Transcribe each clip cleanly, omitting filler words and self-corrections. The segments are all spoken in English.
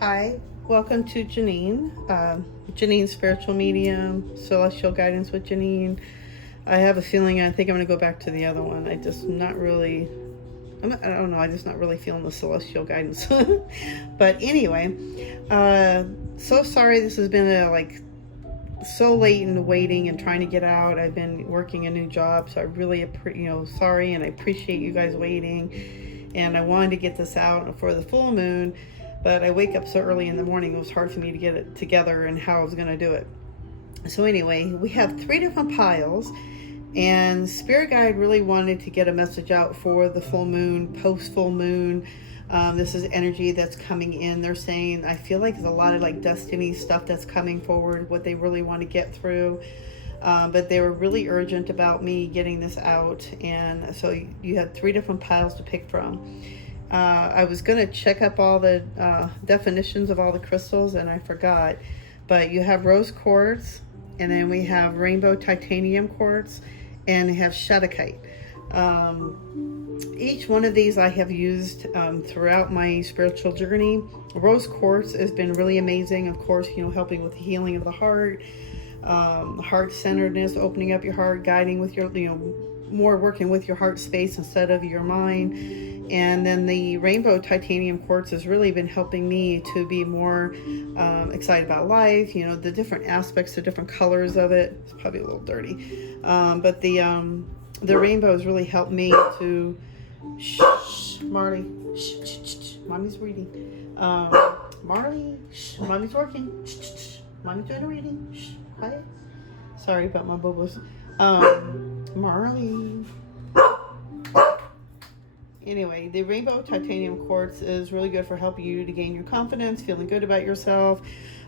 Hi, welcome to Janine. Janine's Spiritual Medium, Celestial Guidance with Janine. I have a feeling I think I'm going to go back to the other one. I just not really, I don't know, I'm just not really feeling the Celestial Guidance. But anyway, so sorry this has been so late in the waiting and trying to get out. I've been working a new job, so I really, sorry, and I appreciate you guys waiting. And I wanted to get this out for the full moon, but I wake up so early in the morning, it was hard for me to get it together and how I was going to do it. So anyway, we have 3 different piles, and Spirit Guide really wanted to get a message out for the full moon, post full moon. This is energy that's coming in. They're saying, I feel like there's a lot of destiny stuff that's coming forward, what they really want to get through. But they were really urgent about me getting this out. And so you have 3 different piles to pick from. I was going to check up all the definitions of all the crystals, and I forgot. But you have rose quartz, and then we have rainbow titanium quartz, and we have Shattuckite. Each one of these I have used throughout my spiritual journey. Rose quartz has been really amazing, of course, helping with the healing of the heart, heart-centeredness, opening up your heart, guiding with your, more working with your heart space instead of your mind. And then the rainbow titanium quartz has really been helping me to be more excited about life, the different aspects, the different colors of it. It's probably a little dirty. But the rainbow has really helped me to, shh, Marley, shh, mommy's reading. Marley, shh, mommy's working, shh, mommy's doing a reading, shh, quiet. Sorry about my bubbles. Marley. Anyway, the rainbow titanium quartz is really good for helping you to gain your confidence, feeling good about yourself.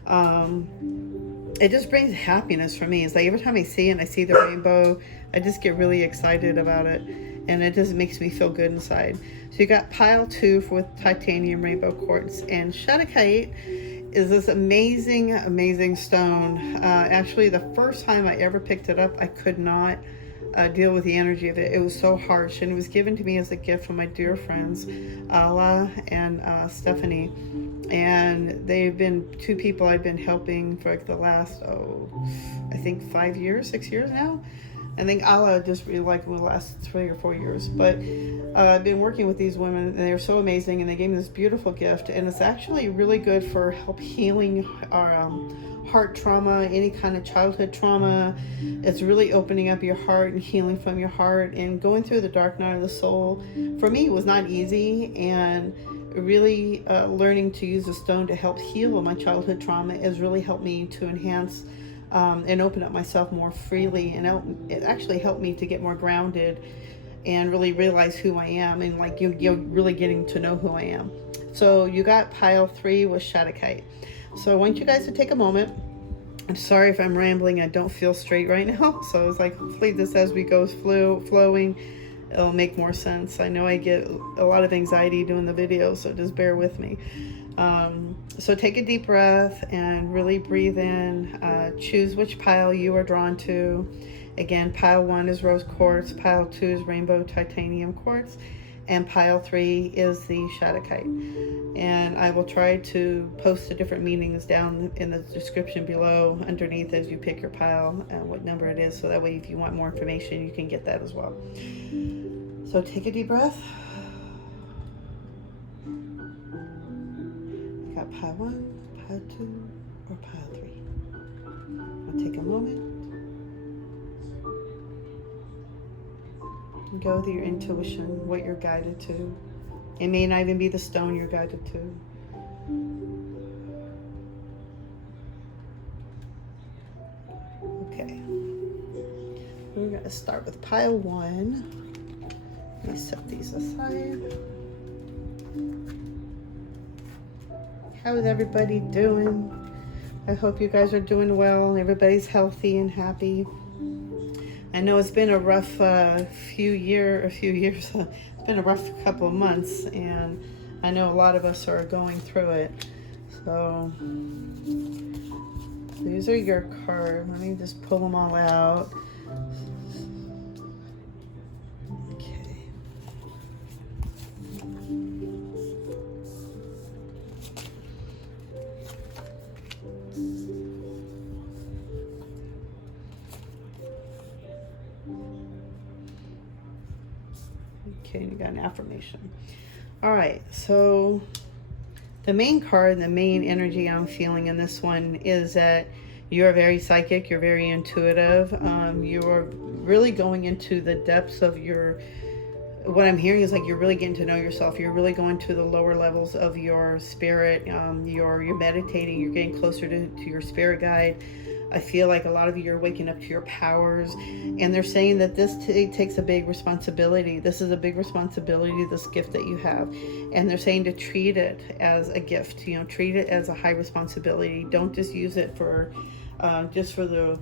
It just brings happiness for me. It's like every time I see it and I see the rainbow, I just get really excited about it. And it just makes me feel good inside. So you got pile 2 with titanium rainbow quartz. And Shattuckite is this amazing, amazing stone. Actually, the first time I ever picked it up, I could not deal with the energy of it. It was so harsh, and it was given to me as a gift from my dear friends Ala and Stephanie, and they've been 2 people I've been helping for the last I think 5 years, 6 years now. I think Ala just really the last 3 or 4 years, but I've been working with these women, and they're so amazing, and they gave me this beautiful gift, and it's actually really good for help healing our heart trauma, any kind of childhood trauma. It's really opening up your heart and healing from your heart and going through the dark night of the soul. For me, it was not easy, and really learning to use a stone to help heal my childhood trauma has really helped me to enhance and open up myself more freely, and it actually helped me to get more grounded and really realize who I am, and you're really getting to know who I am. So you got pile 3 with Shattuckite. So I want you guys to take a moment. I'm sorry if I'm rambling. I don't feel straight right now. So it's hopefully this, as we go flowing, it'll make more sense. I know I get a lot of anxiety doing the video, so just bear with me. So take a deep breath and really breathe in. Choose which pile you are drawn to. Again, pile 1 is rose quartz, pile 2 is rainbow titanium quartz, and pile 3 is the Shattuckite. And I will try to post the different meanings down in the description below underneath as you pick your pile and what number it is, so that way if you want more information you can get that as well. So take a deep breath. You got pile 1, pile 2, or pile 3. I'll take a moment. Go with your intuition, what you're guided to. It may not even be the stone you're guided to. Okay. We're going to start with pile 1. Let me set these aside. How is everybody doing? I hope you guys are doing well and everybody's healthy and happy. I know it's been a rough few years. It's been a rough couple of months, and I know a lot of us are going through it. So these are your cards. Let me just pull them all out. Okay. Okay, you got an affirmation. All right, so the main card, the main energy I'm feeling in this one is that you're very psychic, you're very intuitive, you're really going into the depths of your, what I'm hearing is like you're really getting to know yourself. You're really going to the lower levels of your spirit. You're meditating, you're getting closer to your spirit guide. I feel like a lot of you are waking up to your powers, and they're saying that this takes a big responsibility. This is a big responsibility, this gift that you have, and they're saying to treat it as a gift. You know, treat it as a high responsibility. Don't just use it for just for the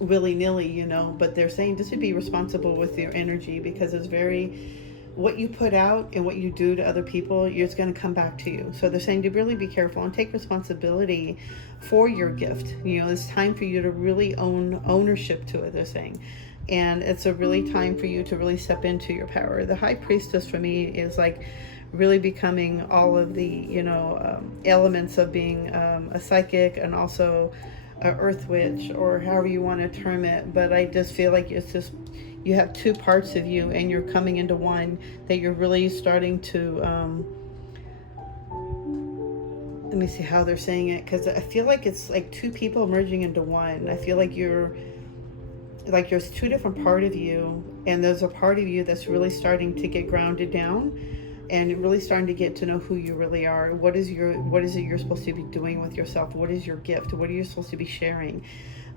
willy-nilly, you know, but they're saying just to be responsible with your energy, because it's very, what you put out and what you do to other people, it's going to come back to you. So they're saying to really be careful and take responsibility for your gift. You know, it's time for you to really own ownership to it, they're saying. And it's a really time for you to really step into your power. The high priestess for me is like really becoming all of the, you know, elements of being a psychic, and also a earth witch, or however you want to term it. But I just feel like it's just, you have two parts of you and you're coming into one, that you're really starting to let me see how they're saying it, because I feel like it's like two people merging into one. I feel like you're like there's two different part of you, and there's a part of you that's really starting to get grounded down, and really starting to get to know who you really are. What is it you're supposed to be doing with yourself? What is your gift? What are you supposed to be sharing?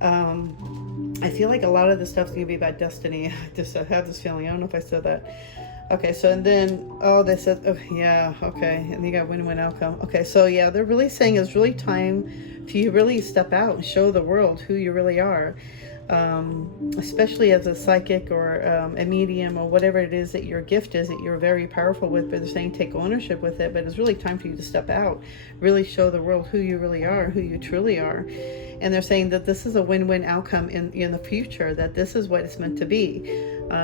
I feel like a lot of this stuff's gonna be about destiny. I just have this feeling. I don't know if I said that. Okay, so and then, oh, they said, oh, yeah, okay, and you got win-win outcome. Okay, so yeah, they're really saying it's really time for you to really step out and show the world who you really are. Especially as a psychic or a medium, or whatever it is that your gift is that you're very powerful with, but they're saying take ownership with it. But it's really time for you to step out, really show the world who you really are, who you truly are. And they're saying that this is a win-win outcome in the future, that this is what it's meant to be.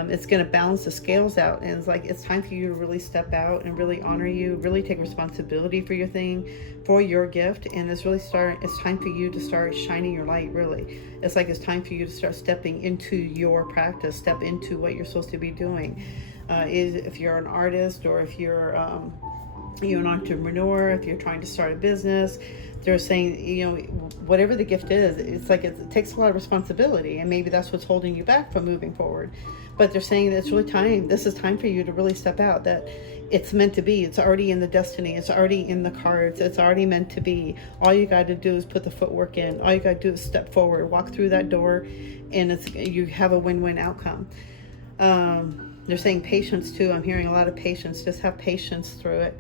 It's going to balance the scales out, and it's like it's time for you to really step out and really honor you, really take responsibility for your thing, for your gift. And it's time for you to start shining your light. Really, it's like it's time for you to start stepping into your practice, step into what you're supposed to be doing. If you're an artist, or if you're an entrepreneur, if you're trying to start a business, they're saying, you know, whatever the gift is, it's like it takes a lot of responsibility, and maybe that's what's holding you back from moving forward. But they're saying that it's really time, this is time for you to really step out, that it's meant to be. It's already in the destiny. It's already in the cards. It's already meant to be. All you got to do is put the footwork in. All you got to do is step forward, walk through that door, and you have a win-win outcome. They're saying patience too. I'm hearing a lot of patience. Just have patience through it.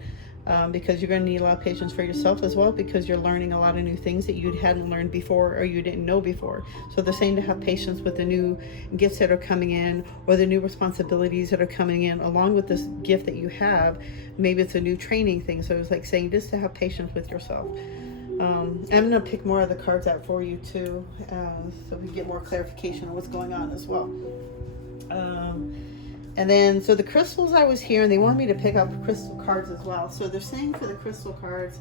Because you're going to need a lot of patience for yourself as well, because you're learning a lot of new things that you hadn't learned before, or you didn't know before. So they're saying to have patience with the new gifts that are coming in, or the new responsibilities that are coming in along with this gift that you have. Maybe it's a new training thing. So it's like saying just to have patience with yourself. I'm going to pick more of the cards out for you too, so we get more clarification on what's going on as well. And then, so the crystals I was hearing, they wanted me to pick up crystal cards as well. So they're saying for the crystal cards,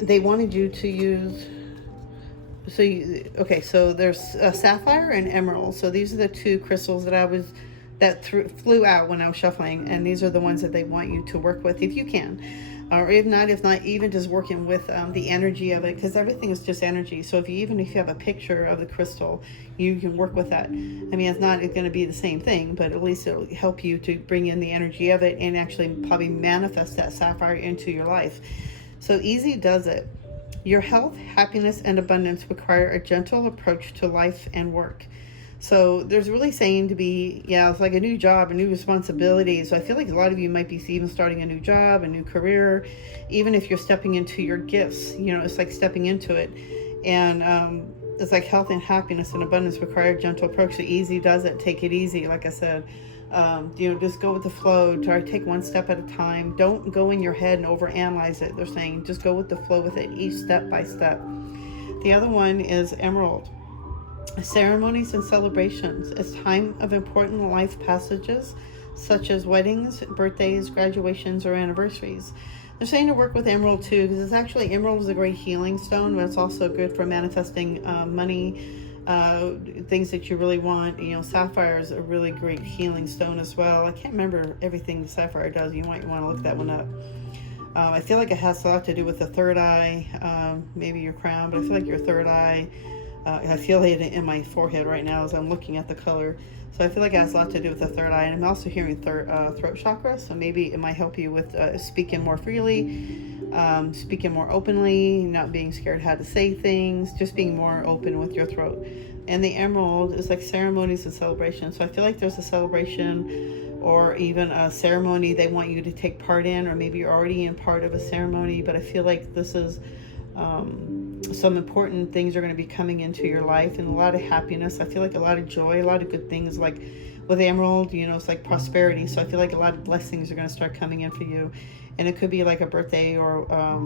they wanted you to use, so there's a sapphire and emerald. So these are the two crystals that flew out when I was shuffling. And these are the ones that they want you to work with if you can. Or if not, even just working with the energy of it, because everything is just energy. So if you have a picture of the crystal, you can work with that. I mean, it's not going to be the same thing, but at least it'll help you to bring in the energy of it and actually probably manifest that sapphire into your life. So easy does it. Your health, happiness, and abundance require a gentle approach to life and work. So there's really saying to be, it's like a new job, a new responsibility. So I feel like a lot of you might be even starting a new job, a new career, even if you're stepping into your gifts, it's like stepping into it. And it's like health and happiness and abundance require a gentle approach. So easy does it. Take it easy. Like I said, just go with the flow. Try to take one step at a time. Don't go in your head and overanalyze it. They're saying just go with the flow with it, each step by step. The other one is emerald. Ceremonies and celebrations. It's time of important life passages such as weddings, birthdays, graduations, or anniversaries. They're saying to work with emerald too, because emerald is a great healing stone, but it's also good for manifesting money, things that you really want. You know, sapphire is a really great healing stone as well. I can't remember everything sapphire does. You might want to look that one up. I feel like it has a lot to do with the third eye, maybe your crown, but I feel like your third eye. I feel it in my forehead right now as I'm looking at the color. So I feel like it has a lot to do with the third eye. And I'm also hearing throat chakra. So maybe it might help you with speaking more freely, speaking more openly, not being scared how to say things, just being more open with your throat. And the emerald is like ceremonies and celebrations. So I feel like there's a celebration or even a ceremony they want you to take part in, or maybe you're already in part of a ceremony, but I feel like this is some important things are going to be coming into your life, and a lot of happiness. I feel like a lot of joy, a lot of good things. Like with emerald, you know, it's like prosperity. So I feel like a lot of blessings are going to start coming in for you. And it could be like a birthday or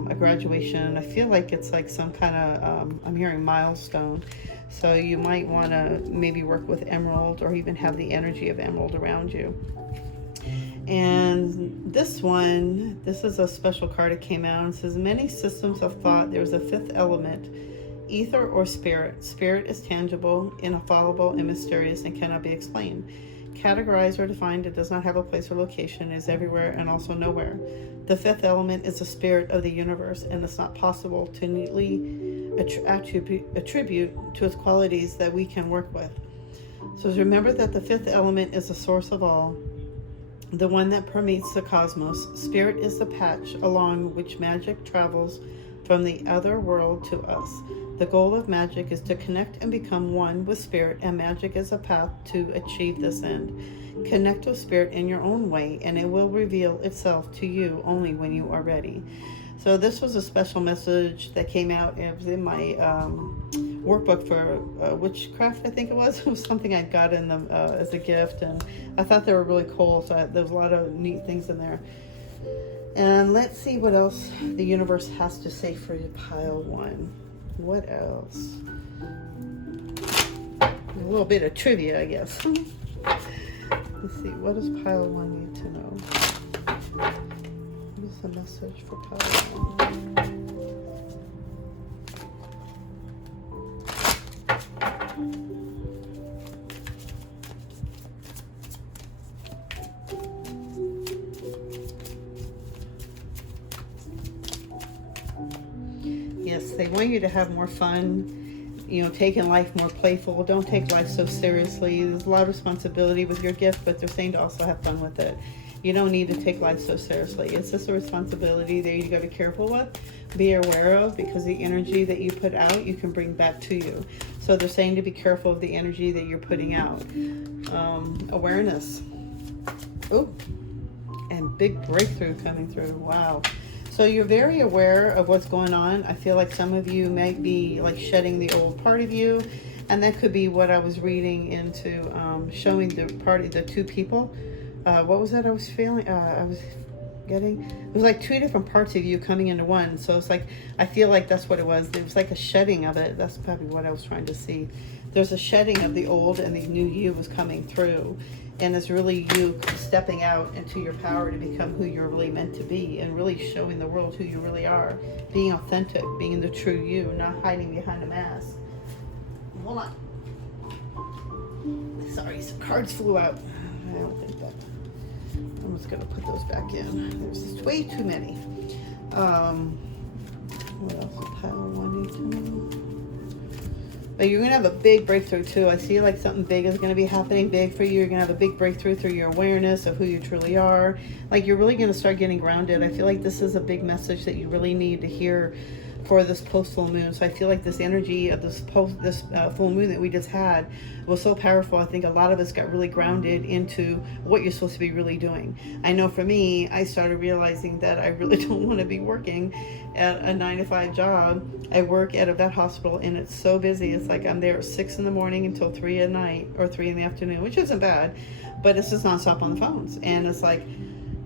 a graduation. I feel like it's like some kind of, I'm hearing milestone. So you might want to maybe work with emerald, or even have the energy of emerald around you. And this is a special card that came out and says, many systems of thought, there's a fifth element, ether or spirit. Spirit is tangible, infallible, and mysterious, and cannot be explained. Categorized or defined, it does not have a place or location, is everywhere and also nowhere. The fifth element is the spirit of the universe, and it's not possible to neatly attribute to its qualities that we can work with. So remember that the fifth element is the source of all, the one that permeates the cosmos. Spirit is the patch along which magic travels from the other world to us. The goal of magic is to connect and become one with spirit, and magic is a path to achieve this end. Connect with spirit in your own way, and it will reveal itself to you only when you are ready. So this was a special message that came out. It was in my workbook for witchcraft, I think it was. It was something I got in them as a gift, and I thought they were really cool. So there was a lot of neat things in there. And let's see what else the universe has to say for pile one. What else? A little bit of trivia, I guess. Let's see, what does pile one need to know? What is the message for pile one? Yes, they want you to have more fun, you know, taking life more playful. Don't take life so seriously. There's a lot of responsibility with your gift, but they're saying to also have fun with it. You don't need to take life so seriously. It's just a responsibility that you got to be careful with, be aware of, because the energy that you put out, you can bring back to you. So they're saying to be careful of the energy that you're putting out. Awareness. Oh, and big breakthrough coming through. Wow. So you're very aware of what's going on. I feel like some of you might be like shedding the old part of you. And that could be what I was reading into, showing the two people. What was that I was feeling? I was getting, it was like two different parts of you coming into one. So it's like, I feel like that's what it was. It was like a shedding of it. That's probably what I was trying to see. There's a shedding of the old, and the new you was coming through. And it's really you stepping out into your power to become who you're really meant to be, and really showing the world who you really are. Being authentic, being the true you, not hiding behind a mask. Hold on. Sorry, some cards flew out. I don't think that. I'm just going to put those back in. There's just way too many. What else does pile one need to know? But you're going to have a big breakthrough too. I see like something big is going to be happening big for you. You're going to have a big breakthrough through your awareness of who you truly are. Like you're really going to start getting grounded. I feel like this is a big message that you really need to hear for this post-full moon. So I feel like this energy of this full moon that we just had was so powerful. I think a lot of us got really grounded into what you're supposed to be really doing. I know for me, I started realizing that I really don't want to be working at a 9-to-5 job. I work at a vet hospital, and it's so busy. It's like I'm there at 6 in the morning until 3 at night or 3 in the afternoon, which isn't bad, but it's just nonstop on the phones. And it's like,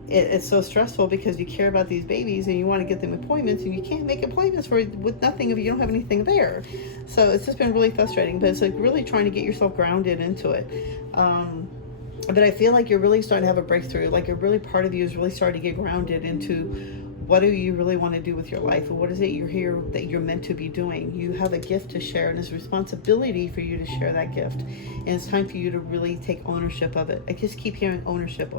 it's so stressful because you care about these babies and you want to get them appointments, and you can't make appointments with nothing if you don't have anything there. So it's just been really frustrating, but it's like really trying to get yourself grounded into it. But I feel like you're really starting to have a breakthrough. Like a really part of you is really starting to get grounded into what do you really want to do with your life? And what is it you're here that you're meant to be doing? You have a gift to share, and it's a responsibility for you to share that gift. And it's time for you to really take ownership of it. I just keep hearing ownership.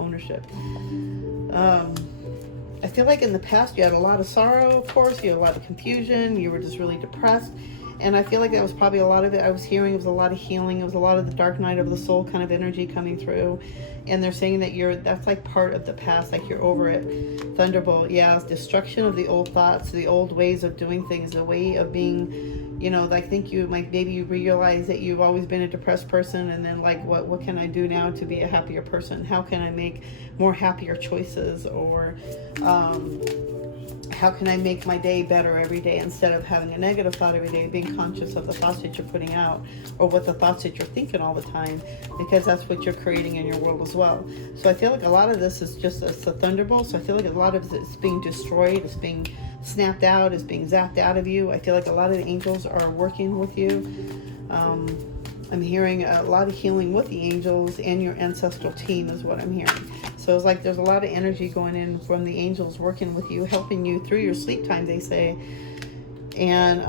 I feel like in the past you had a lot of sorrow, of course. You had a lot of confusion. You were just really depressed. And I feel like that was probably a lot of it. I was hearing it was a lot of healing. It was a lot of the dark night of the soul kind of energy coming through. And they're saying that that's like part of the past, like you're over it. Thunderbolt, yeah, it's destruction of the old thoughts, the old ways of doing things, the way of being, you know, I think you might, maybe you realize that you've always been a depressed person, and then like, what can I do now to be a happier person? How can I make more happier choices? Or how can I make my day better every day instead of having a negative thought every day, being conscious of the thoughts that you're putting out, or what the thoughts that you're thinking all the time, because that's what you're creating in your world as well. So I feel like a lot of this is just a thunderbolt. So I feel like a lot of it is being destroyed, it's being snapped out, it's being zapped out of you. I feel like a lot of the angels are working with you. I'm hearing a lot of healing with the angels and your ancestral team is what I'm hearing. So it's like there's a lot of energy going in from the angels working with you, helping you through your sleep time, they say. And,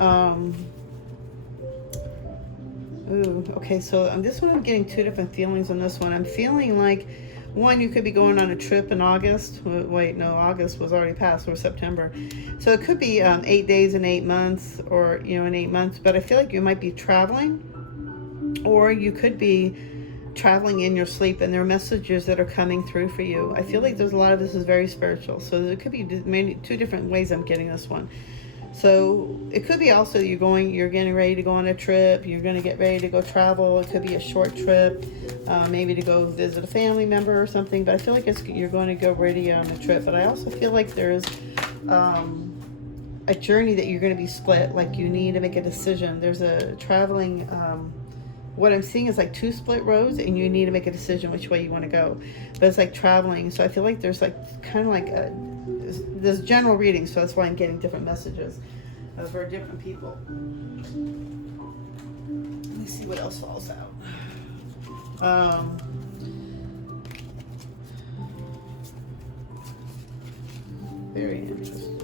okay, so on this one I'm getting two different feelings on this one. I'm feeling like, one, you could be going on a trip in August. Wait, no, August was already past, or September. So it could be 8 days in 8 months, or, you know, in 8 months. But I feel like you might be traveling, or you could be traveling in your sleep, and there are messages that are coming through for you. I feel like there's a lot of this is very spiritual. So there could be two different ways I'm getting this one. So it could be also you're getting ready to go on a trip, you're going to get ready to go travel. It could be a short trip, maybe to go visit a family member or something, but I feel like you're going to go ready on a trip. But I also feel like there's a journey that you're going to be split, like you need to make a decision. There's a traveling, what I'm seeing is like two split roads, and you need to make a decision which way you want to go. But it's like traveling, so I feel like there's like kind of like this general reading, so that's why I'm getting different messages for different people. Let me see what else falls out. Very interesting.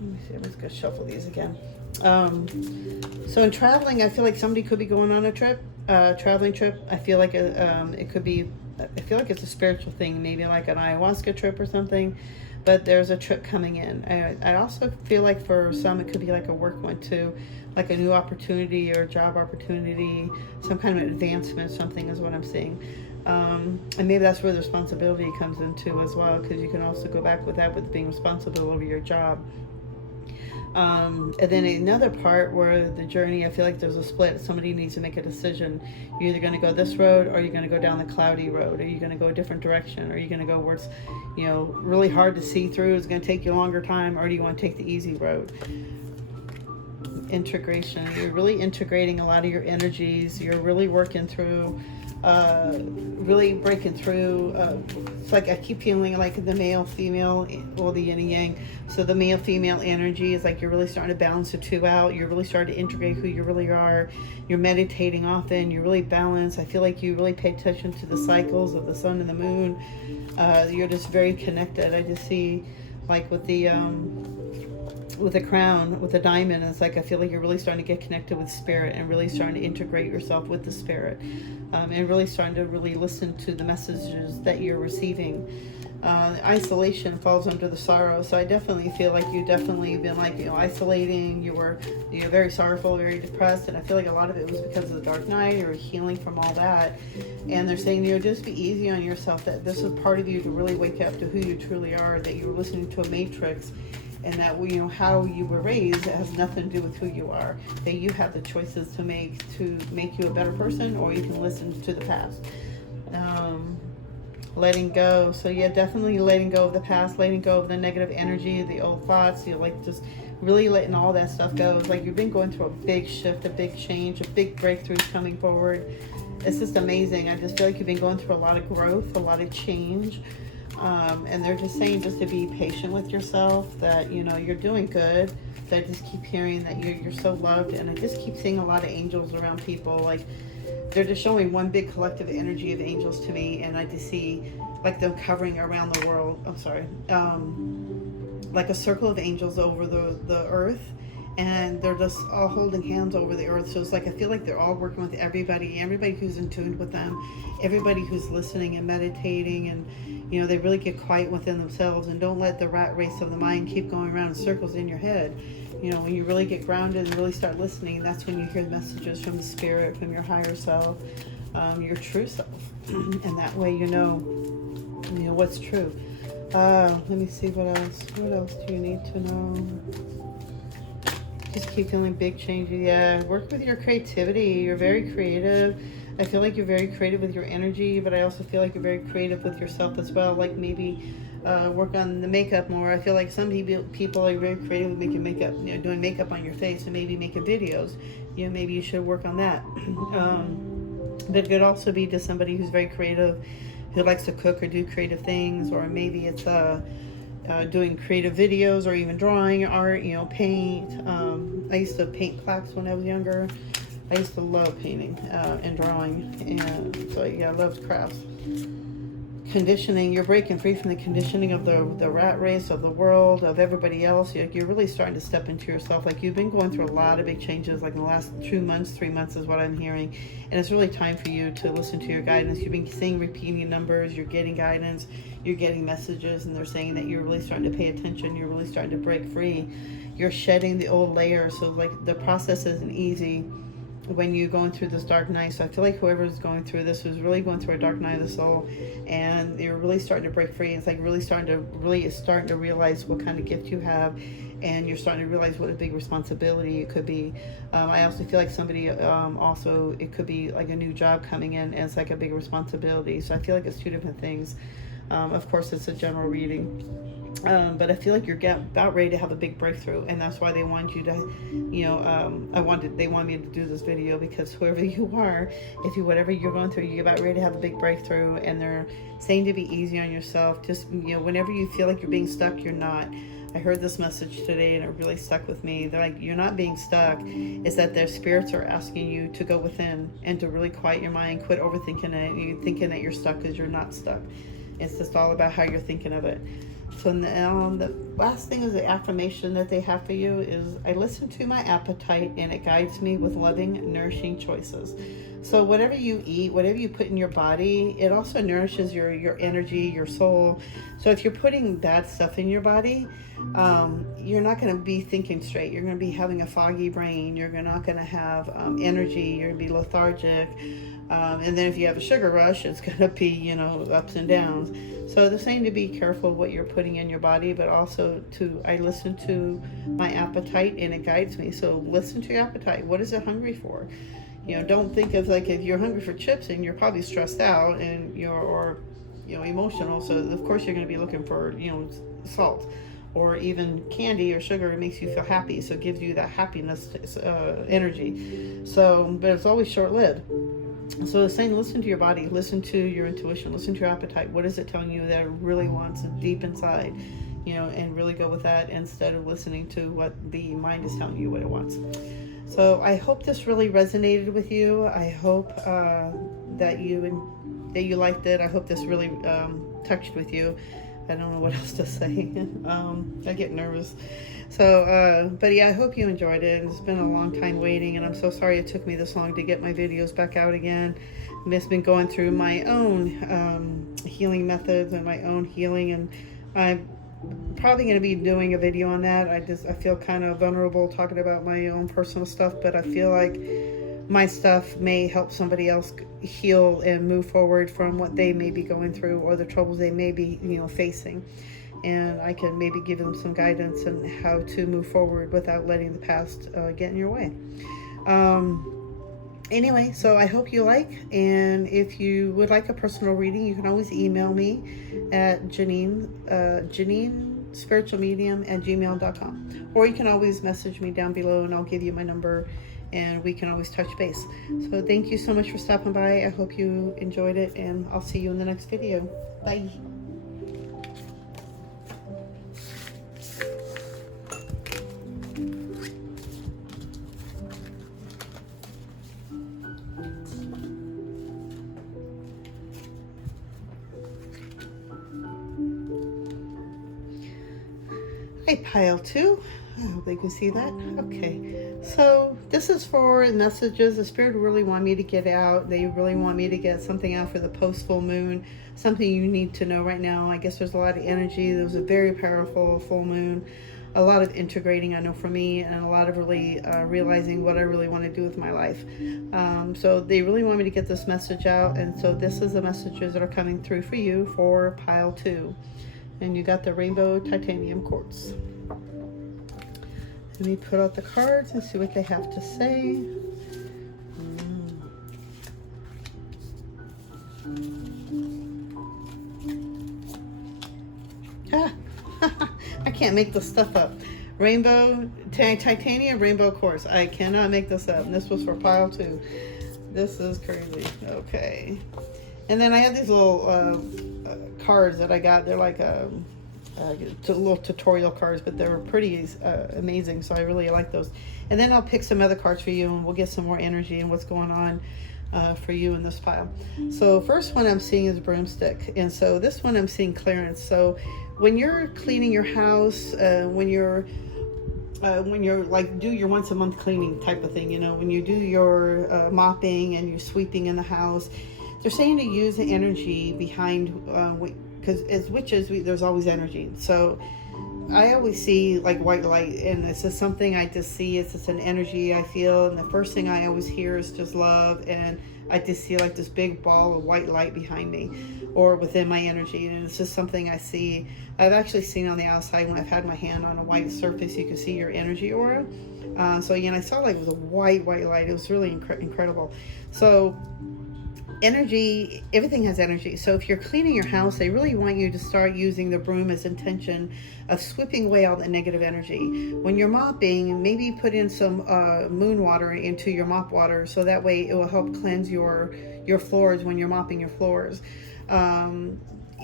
Let me see, I'm just gonna shuffle these again. So in traveling, I feel like somebody could be going on a trip, traveling trip. I feel like it could be, I feel like it's a spiritual thing, maybe like an ayahuasca trip or something, but there's a trip coming in. I also feel like for some, it could be like a work one too, like a new opportunity or a job opportunity, some kind of advancement, something is what I'm seeing. And maybe that's where the responsibility comes into as well, because you can also go back with that, with being responsible over your job. And then another part where the journey, I feel like there's a split. Somebody needs to make a decision. You're either going to go this road, or you're going to go down the cloudy road. Are you going to go a different direction? Or are you going to go where it's, you know, really hard to see through, it's going to take you a longer time? Or do you want to take the easy road? Integration. You're really integrating a lot of your energies. You're really working through, really breaking through. It's like I keep feeling like the male, female, or the yin and yang. So the male, female energy is like you're really starting to balance the two out. You're really starting to integrate who you really are. You're meditating often. You're really balanced. I feel like you really pay attention to the cycles of the sun and the moon. You're just very connected. I just see like with the crown, with the diamond, it's like I feel like you're really starting to get connected with spirit, and really starting to integrate yourself with the spirit, and really starting to really listen to the messages that you're receiving. Isolation falls under the sorrow, so I definitely feel like you've definitely been like, you know, isolating. You're very sorrowful, very depressed, and I feel like a lot of it was because of the dark night, or healing from all that. And they're saying, you know, just be easy on yourself, that this is part of you to really wake up to who you truly are, that you were listening to a matrix, and that, you know, how you were raised, it has nothing to do with who you are, that you have the choices to make you a better person, or you can listen to the past. Letting go. So yeah, definitely letting go of the past, letting go of the negative energy, the old thoughts. You're like just really letting all that stuff go. It's like you've been going through a big shift, a big change, a big breakthrough coming forward. It's just amazing. I just feel like you've been going through a lot of growth, a lot of change. And they're just saying just to be patient with yourself, that, you know, you're doing good. That I just keep hearing that you're so loved, and I just keep seeing a lot of angels around people. Like they're just showing one big collective energy of angels to me, and I just see like them covering around the world. I'm sorry. Like a circle of angels over the earth, and they're just all holding hands over the earth. So it's like I feel like they're all working with everybody who's in tune with them, everybody who's listening and meditating, and you know, they really get quiet within themselves and don't let the rat race of the mind keep going around in circles in your head. You know, when you really get grounded and really start listening, that's when you hear messages from the spirit, from your higher self, your true self, and that way you know what's true. Let me see what else. What else do you need to know? Just keep feeling big changes. Yeah, work with your creativity. You're very creative. I feel like you're very creative with your energy, but I also feel like you're very creative with yourself as well. Like maybe work on the makeup more. I feel like some people are very creative with making makeup, you know, doing makeup on your face, and maybe making videos. You know, maybe you should work on that. But it could also be to somebody who's very creative, who likes to cook or do creative things, or maybe it's doing creative videos, or even drawing, art, you know, paint. I used to paint plaques when I was younger. I used to love painting and drawing, and so yeah, I loved crafts. Conditioning, you're breaking free from the conditioning of the rat race of the world, of everybody else. You're really starting to step into yourself. Like you've been going through a lot of big changes, like in the last 2 months, 3 months is what I'm hearing, and it's really time for you to listen to your guidance. You've been seeing repeating numbers, you're getting guidance, you're getting messages, and they're saying that you're really starting to pay attention, you're really starting to break free, you're shedding the old layers. So like the process isn't easy when you're going through this dark night. So I feel like whoever's going through this is really going through a dark night of the soul, and you're really starting to break free. It's like really starting to realize what kind of gift you have, and you're starting to realize what a big responsibility it could be. I also feel like somebody also, it could be like a new job coming in, and it's like a big responsibility. So I feel like it's two different things. Of course, it's a general reading. But I feel like you're about ready to have a big breakthrough, and that's why they want you to, you know, they want me to do this video, because whoever you are, whatever you're going through, you're about ready to have a big breakthrough, and they're saying to be easy on yourself. Just, you know, whenever you feel like you're being stuck, you're not. I heard this message today, and it really stuck with me. They're like, you're not being stuck. It's that their spirits are asking you to go within and to really quiet your mind, quit overthinking it. You're thinking that you're stuck because you're not stuck. It's just all about how you're thinking of it. So the last thing is the affirmation that they have for you is, I listen to my appetite and it guides me with loving, nourishing choices. So whatever you eat, whatever you put in your body, it also nourishes your energy, your soul. So if you're putting bad stuff in your body, you're not going to be thinking straight. You're going to be having a foggy brain. You're not going to have energy. You're going to be lethargic. And then if you have a sugar rush, it's going to be, you know, ups and downs. So they're saying to be careful what you're putting in your body, but also I listen to my appetite and it guides me. So listen to your appetite. What is it hungry for? You know, don't think of, like, if you're hungry for chips and you're probably stressed out and or emotional. So of course you're going to be looking for, you know, salt, or even candy or sugar. It makes you feel happy. So it gives you that happiness, energy. So, but it's always short-lived. So it's saying, listen to your body, listen to your intuition, listen to your appetite. What is it telling you that it really wants deep inside? You know, and really go with that instead of listening to what the mind is telling you what it wants. So I hope this really resonated with you. I hope that you liked it. I hope this really touched with you. I don't know what else to say. I get nervous. So, but yeah, I hope you enjoyed it. It's been a long time waiting, and I'm so sorry it took me this long to get my videos back out again. I've just been going through my own healing methods and my own healing, and I'm probably going to be doing a video on that. I feel kind of vulnerable talking about my own personal stuff, but I feel like my stuff may help somebody else heal and move forward from what they may be going through, or the troubles they may be, you know, facing. And I can maybe give them some guidance on how to move forward without letting the past get in your way. Anyway, so I hope you like, and if you would like a personal reading, you can always email me at Janine spiritualmedium@gmail.com, or you can always message me down below and I'll give you my number, and we can always touch base. So thank you so much for stopping by. I hope you enjoyed it, and I'll see you in the next video. Bye. Hey, pile two. I hope they can see that. Okay. So this is for messages the Spirit really want me to get out. They really want me to get something out for the post full moon. Something you need to know right now. I guess there's a lot of energy. There was a very powerful full moon. A lot of integrating, I know, for me, and a lot of really realizing what I really want to do with my life. So they really want me to get this message out, and so this is the messages that are coming through for you for pile two. And you got the rainbow titanium quartz. Let me put out the cards and see what they have to say. Ah, I can't make this stuff up. Rainbow, titanium rainbow quartz. I cannot make this up. And this was for pile two. This is crazy. Okay. And then I have these little cards that I got. They're like little tutorial cards, but they were pretty amazing, so I really like those. And then I'll pick some other cards for you, and we'll get some more energy and what's going on for you in this pile. So first one I'm seeing is broomstick, and so this one I'm seeing clearance. So when you're cleaning your house, when you're like do your once a month cleaning type of thing, you know, when you do your mopping and you're sweeping in the house, they're saying to use the energy behind because as witches, there's always energy. So I always see like white light, and it's just something I just see. It's just an energy I feel, and the first thing I always hear is just love, and I just see like this big ball of white light behind me or within my energy, and it's just something I see. I've actually seen on the outside when I've had my hand on a white surface, you can see your energy aura. So again, I saw like it was a white light. It was really incredible. So energy, everything has energy. So if you're cleaning your house, they really want you to start using the broom as intention of sweeping away all the negative energy. When you're mopping, maybe put in some moon water into your mop water, so that way it will help cleanse your floors when you're mopping your floors.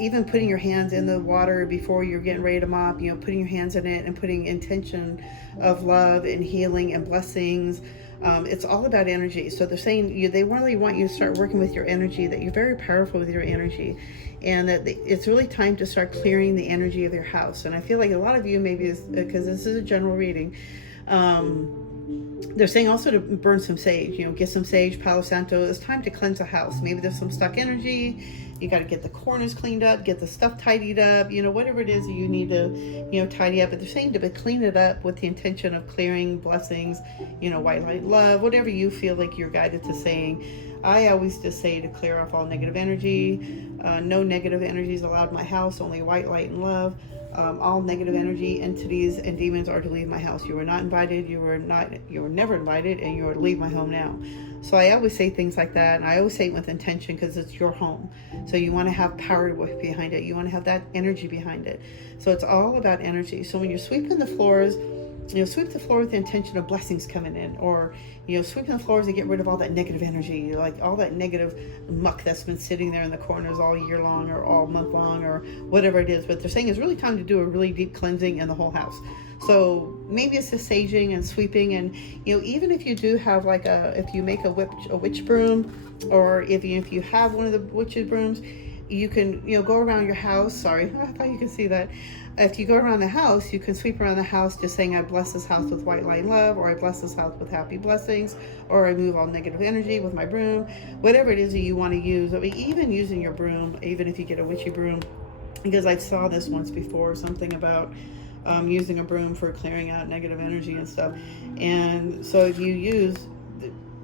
Even putting your hands in the water before you're getting ready to mop, you know, putting your hands in it and putting intention of love and healing and blessings. It's all about energy. So they're saying they really want you to start working with your energy, that you're very powerful with your energy, and that it's really time to start clearing the energy of your house. And I feel like a lot of you, maybe because this is a general reading, they're saying also to burn some sage, you know, get some sage, Palo Santo. It's time to cleanse a house. Maybe there's some stuck energy. You got to get the corners cleaned up, get the stuff tidied up, you know, whatever it is that you need to, you know, tidy up. But they're saying to clean it up with the intention of clearing blessings, you know, white light, love, whatever you feel like you're guided to saying. I always just say to clear off all negative energy. No negative energies allowed in my house, only white light and love. All negative energy, entities, and demons are to leave my house. You were not invited. You were never invited, and you are to leave my home now. So I always say things like that, and I always say it with intention because it's your home. So you want to have power behind it. You want to have that energy behind it. So it's all about energy. So when you're sweeping the floors, you know, sweep the floor with the intention of blessings coming in, or, you know, sweeping the floors to get rid of all that negative energy, like all that negative muck that's been sitting there in the corners all year long or all month long or whatever it is. But they're saying it's really time to do a really deep cleansing in the whole house. So maybe it's just saging and sweeping, and, you know, even if you do have like if you make a witch broom, or if you have one of the witch's brooms, you can, you know, go around your house. Sorry, I thought you could see that. If you go around the house, you can sweep around the house just saying, I bless this house with white light and love, or I bless this house with happy blessings, or I move all negative energy with my broom, whatever it is that you want to use. I mean, even using your broom, even if you get a witchy broom, because I saw this once before, something about using a broom for clearing out negative energy and stuff. And so if you use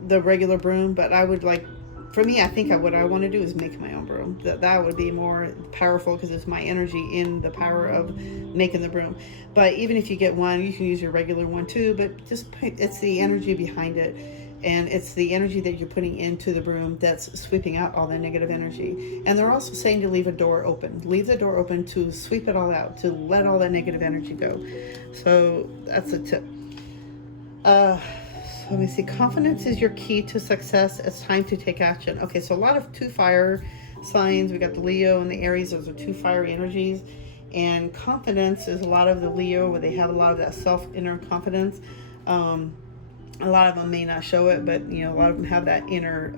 the regular broom, but I would like, for me, I think what I want to do is make my own broom. That would be more powerful because it's my energy in the power of making the broom. But even if you get one, you can use your regular one too. But just it's the energy behind it, and it's the energy that you're putting into the broom that's sweeping out all the negative energy. And they're also saying to leave a door open. Leave the door open to sweep it all out, to let all that negative energy go. So that's a tip. Let me see. Confidence is your key to success. It's time to take action. Okay, so a lot of 2 fire signs. We got the Leo and the Aries. Those are 2 fiery energies. And confidence is a lot of the Leo, where they have a lot of that inner confidence. A lot of them may not show it, but, you know, a lot of them have that inner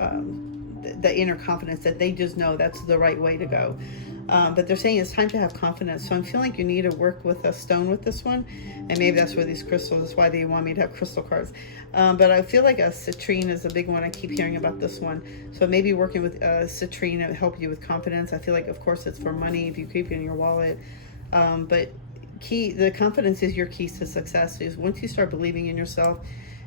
confidence that they just know that's the right way to go. But they're saying it's time to have confidence. So I'm feeling like you need to work with a stone with this one. And maybe that's where these crystals, that's why they want me to have crystal cards. But I feel like a citrine is a big one. I keep hearing about this one. So maybe working with citrine to help you with confidence. I feel like, of course, it's for money if you keep it in your wallet. But the confidence is your keys to success. Is once you start believing in yourself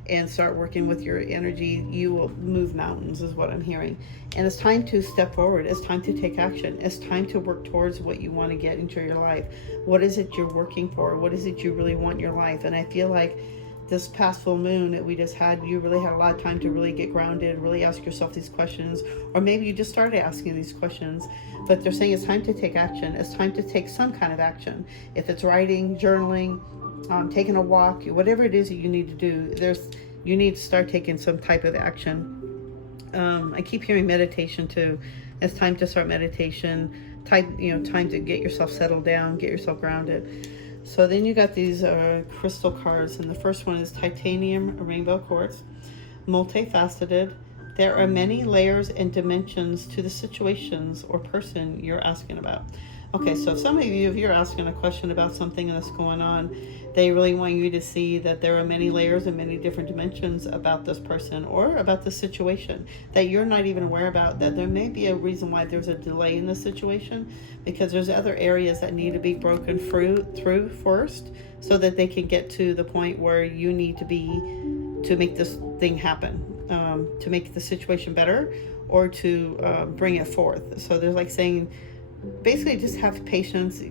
and start working with your energy, you will move mountains, is what I'm hearing. And it's time to step forward. It's time to take action. It's time to work towards what you want to get into your life. What is it you're working for? What is it you really want in your life? And I feel like this past full moon that we just had, you really had a lot of time to really get grounded, really ask yourself these questions, or maybe you just started asking these questions. But they're saying it's time to take action. It's time to take some kind of action. If it's writing, journaling, taking a walk, whatever it is that you need to do, you need to start taking some type of action. I keep hearing meditation too. It's time to start meditation. Time to get yourself settled down, get yourself grounded. So then you got these crystal cards, and the first one is Titanium Rainbow Quartz, multifaceted. There are many layers and dimensions to the situations or person you're asking about. Okay, so some of you, if you're asking a question about something that's going on, they really want you to see that there are many layers and many different dimensions about this person or about the situation that you're not even aware about, that there may be a reason why there's a delay in the situation, because there's other areas that need to be broken through first so that they can get to the point where you need to be to make this thing happen, to make the situation better or to bring it forth. So they're like saying, basically just have patience,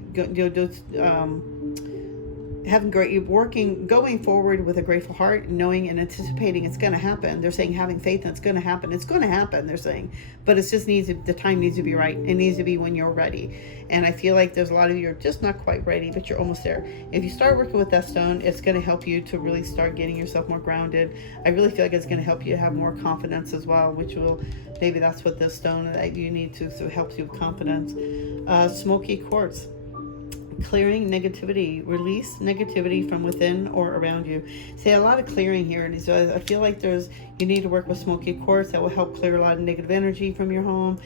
going forward with a grateful heart, knowing and anticipating it's going to happen. They're saying having faith that it's going to happen. It's going to happen, they're saying, but it just the time needs to be right. It needs to be when you're ready. And I feel like there's a lot of you are just not quite ready, but you're almost there. If you start working with that stone, it's going to help you to really start getting yourself more grounded. I really feel like it's going to help you have more confidence as well, which will, maybe that's what this stone that you need to, so it helps you with confidence. Smoky quartz, clearing negativity, release negativity from within or around you. See, a lot of clearing here, and so I feel like you need to work with smoky quartz that will help clear a lot of negative energy from your home.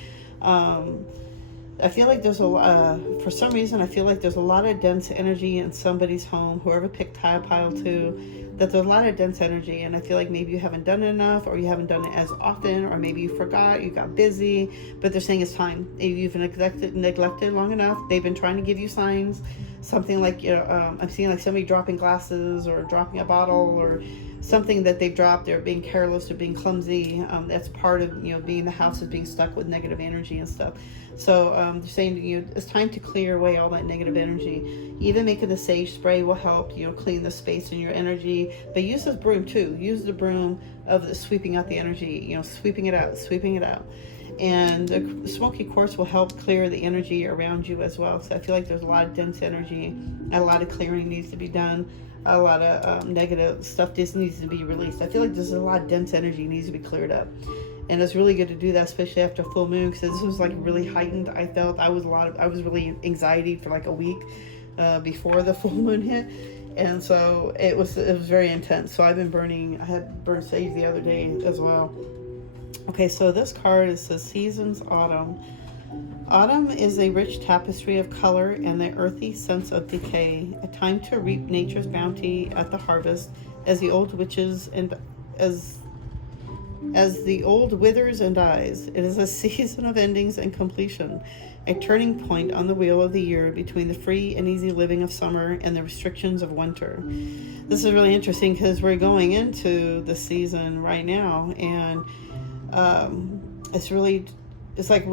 I feel like there's for some reason, I feel like there's a lot of dense energy in somebody's home, whoever picked pile 2, that there's a lot of dense energy, and I feel like maybe you haven't done it enough, or you haven't done it as often, or maybe you forgot, you got busy, but they're saying it's time. If you've neglected long enough, they've been trying to give you signs, something like, I'm seeing like somebody dropping glasses or dropping a bottle or something that they've dropped. They're being careless or being clumsy. That's part of, being the house is being stuck with negative energy and stuff. So they're saying it's time to clear away all that negative energy. Even making the sage spray will help, clean the space in your energy. But use this broom too. Use the broom of the sweeping out the energy, sweeping it out. And the smoky quartz will help clear the energy around you as well. So I feel like there's a lot of dense energy. A lot of clearing needs to be done. A lot of negative stuff just needs to be released. I feel like there's a lot of dense energy needs to be cleared up. And it's really good to do that, especially after full moon, because this was like really heightened. I felt I was really anxiety for like a week before the full moon hit. And so it was very intense. So I had burned sage the other day as well. Okay, so this card says Seasons Autumn. Autumn is a rich tapestry of color and the earthy sense of decay, a time to reap nature's bounty at the harvest, as the old witches and as the old withers and dies. It is a season of endings and completion, a turning point on the wheel of the year between the free and easy living of summer and the restrictions of winter. This is really interesting because we're going into the season right now, and it's like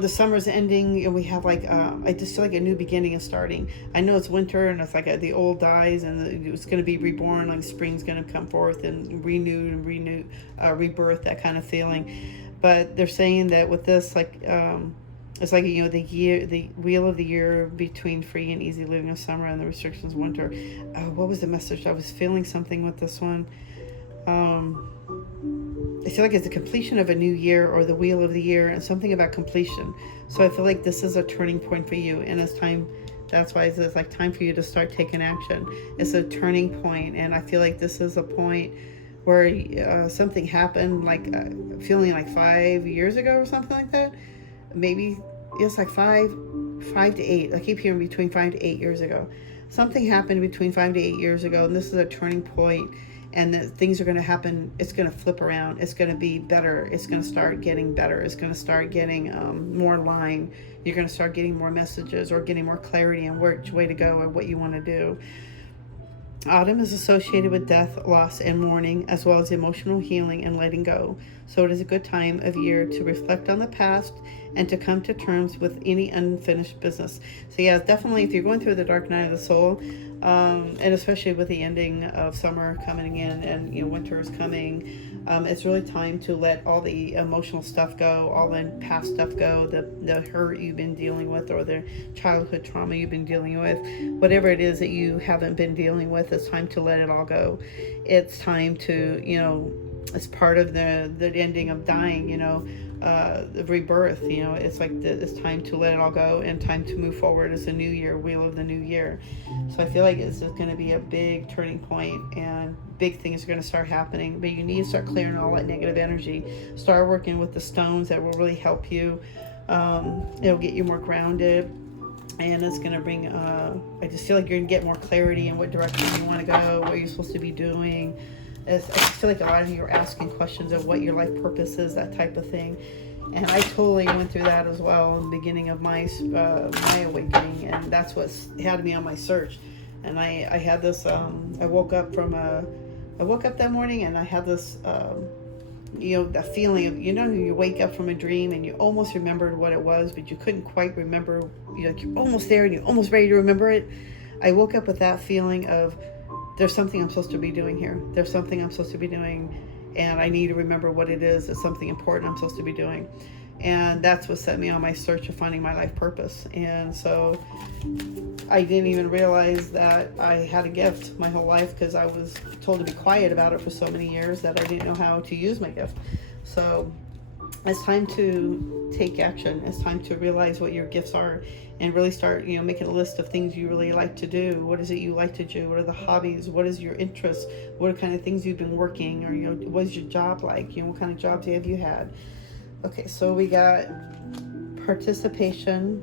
the summer's ending and we have like I just feel like a new beginning is starting. I know it's winter and it's like the old dies and it's going to be reborn, like spring's going to come forth and rebirth, that kind of feeling. But they're saying that with this, like it's like the wheel of the year between free and easy living of summer and the restrictions of winter. What was the message? I was feeling something with this one. I feel like it's the completion of a new year, or the wheel of the year, and something about completion. So I feel like this is a turning point for you, and it's time. That's why it's like time for you to start taking action. It's a turning point, and I feel like this is a point where something happened, like feeling like 5 years ago or something like that. Maybe it's like 5 to 8. I keep hearing between 5 to 8 years ago. Something happened between 5 to 8 years ago, and this is a turning point, and things are going to happen. It's going to flip around. It's going to be better. It's going to start getting better. It's going to start getting more in line. You're going to start getting more messages or getting more clarity on which way to go or what you want to do. Autumn is associated with death, loss, and mourning, as well as emotional healing and letting go. So it is a good time of year to reflect on the past and to come to terms with any unfinished business. So yeah, definitely if you're going through the dark night of the soul, and especially with the ending of summer coming in and winter is coming, it's really time to let all the emotional stuff go, all the past stuff go, the hurt you've been dealing with or the childhood trauma you've been dealing with, whatever it is that you haven't been dealing with, it's time to let it all go. It's time to, it's part of the ending of dying, the rebirth, it's like it's time to let it all go and time to move forward as a new year, wheel of the new year. So I feel like it's going to be a big turning point and big things are going to start happening, but you need to start clearing all that negative energy. Start working with the stones that will really help you. It'll get you more grounded, and it's going to bring I just feel like you're going to get more clarity in what direction you want to go, what you're supposed to be doing. I feel like a lot of you are asking questions of what your life purpose is, that type of thing. And I totally went through that as well in the beginning of my awakening, and that's what had me on my search. And I had this, I woke up that morning and I had this, that feeling of, you wake up from a dream and you almost remembered what it was, but you couldn't quite remember, you're almost there and you're almost ready to remember it. I woke up with that feeling of, there's something I'm supposed to be doing here. There's something I'm supposed to be doing, and I need to remember what it is. It's something important I'm supposed to be doing. And that's what set me on my search of finding my life purpose. And so I didn't even realize that I had a gift my whole life, because I was told to be quiet about it for so many years that I didn't know how to use my gift. So it's time to take action. It's time to realize what your gifts are and really start, making a list of things you really like to do. What is it you like to do? What are the hobbies? What is your interest? What are kind of things you've been working? Or, what is your job like? What kind of jobs have you had? Okay, so we got participation,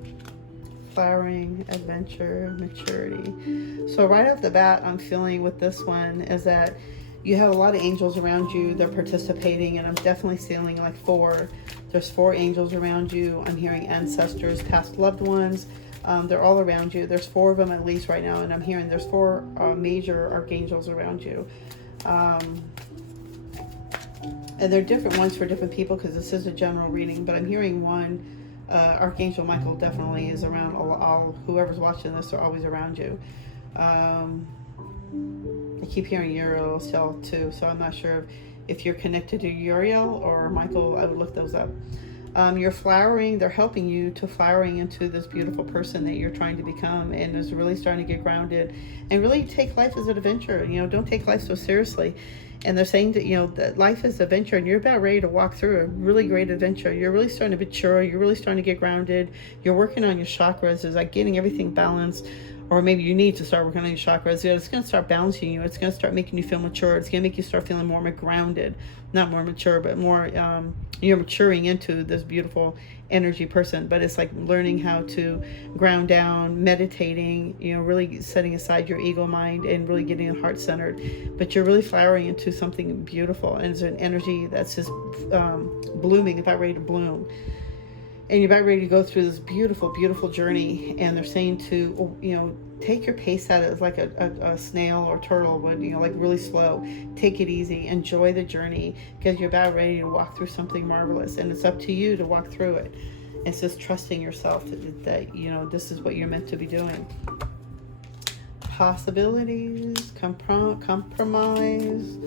flowering, adventure, maturity. So right off the bat, I'm feeling with this one is that you have a lot of angels around you. They're participating, and I'm definitely feeling like 4. There's 4 angels around you. I'm hearing ancestors, past loved ones. They're all around you. There's 4 of them at least right now, and I'm hearing there's 4 major archangels around you. And they're different ones for different people because this is a general reading, but I'm hearing one, Archangel Michael definitely is around all whoever's watching this are always around you. I keep hearing Uriel still too, so I'm not sure if you're connected to Uriel or Michael. I would look those up. You're flowering. They're helping you to flowering into this beautiful person that you're trying to become, and is really starting to get grounded and really take life as an adventure. Don't take life so seriously. And they're saying that, that life is an adventure, and you're about ready to walk through a really great adventure. You're really starting to mature. You're really starting to get grounded. You're working on your chakras. It's like getting everything balanced. Or maybe you need to start working on your chakras. It's going to start balancing you. It's going to start making you feel mature. It's going to make you start feeling more grounded. Not more mature, but more, you're maturing into this beautiful energy person. But it's like learning how to ground down, meditating, really setting aside your ego mind and really getting heart centered. But you're really flowering into something beautiful. And it's an energy that's just blooming, about ready to bloom. And you're about ready to go through this beautiful, beautiful journey. And they're saying to, take your pace at it like a snail or turtle would, like really slow. Take it easy. Enjoy the journey, because you're about ready to walk through something marvelous. And it's up to you to walk through it. It's just trusting yourself that this is what you're meant to be doing. Possibilities, compromise.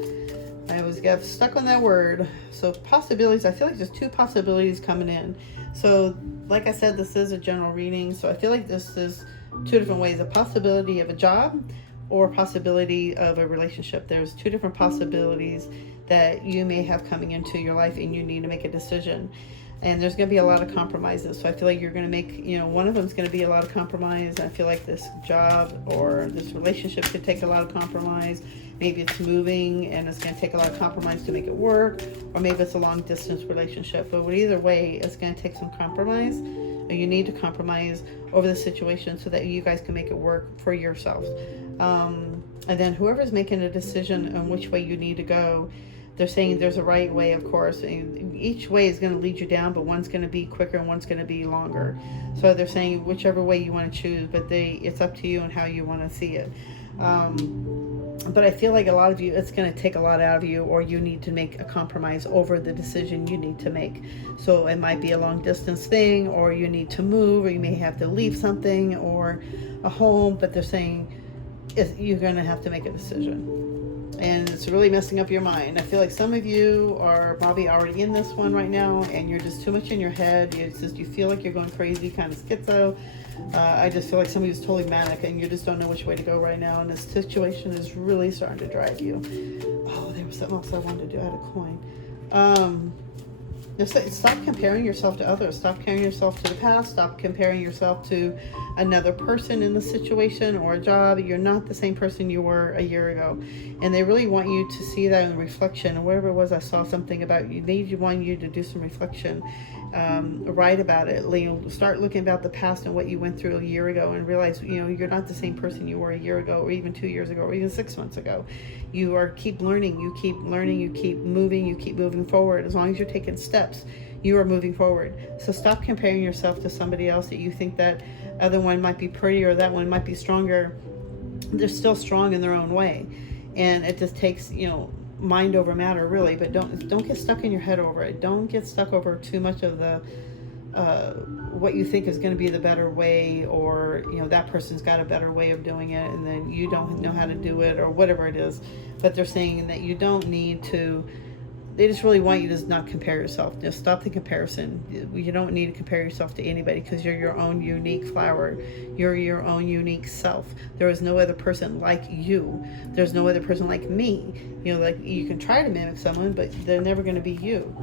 I always get stuck on that word. So possibilities, I feel like there's 2 possibilities coming in. So like I said, this is a general reading. So I feel like this is 2 different ways: a possibility of a job or a possibility of a relationship. There's 2 different possibilities that you may have coming into your life, and you need to make a decision. And there's going to be a lot of compromises. So I feel like you're going to make, one of them is going to be a lot of compromise. I feel like this job or this relationship could take a lot of compromise. Maybe it's moving and it's going to take a lot of compromise to make it work. Or maybe it's a long distance relationship. But either way, it's going to take some compromise. You need to compromise over the situation so that you guys can make it work for yourself. And then whoever's making a decision on which way you need to go, they're saying there's a right way, of course. And each way is going to lead you down, but one's going to be quicker and one's going to be longer. So they're saying whichever way you want to choose, but it's up to you and how you want to see it. But I feel like a lot of you, it's going to take a lot out of you, or you need to make a compromise over the decision you need to make. So it might be a long distance thing, or you need to move, or you may have to leave something or a home, but they're saying you're going to have to make a decision. And it's really messing up your mind. I feel like some of you are probably already in this one right now, and you're just too much in your head. It's just, you feel like you're going crazy, kind of schizo. I just feel like somebody who's totally manic, and you just don't know which way to go right now, and this situation is really starting to drive you. Oh, there was something else I wanted to do. I had a coin. Stop comparing yourself to others. Stop comparing yourself to the past. Stop comparing yourself to another person in the situation or a job. You're not the same person you were a year ago. And they really want you to see that in the reflection. And whatever it was, I saw something about you. They want you to do some reflection. Write about it. Start looking about the past and what you went through a year ago, and realize, you're not the same person you were a year ago, or even 2 years ago, or even 6 months ago. You keep learning, you keep moving, you keep moving forward. As long as you're taking steps, you are moving forward. So stop comparing yourself to somebody else that you think that other one might be prettier, or that one might be stronger. They're still strong in their own way. And it just takes, mind over matter, really. But don't get stuck in your head over it. Don't get stuck over too much of the what you think is going to be the better way, or that person's got a better way of doing it, and then you don't know how to do it, or whatever it is. But they're saying that you don't need to. They just really want you to not compare yourself. Just stop the comparison. You don't need to compare yourself to anybody, because you're your own unique flower. You're your own unique self. There is no other person like you. There's no other person like me. Like, you can try to mimic someone, but they're never going to be you.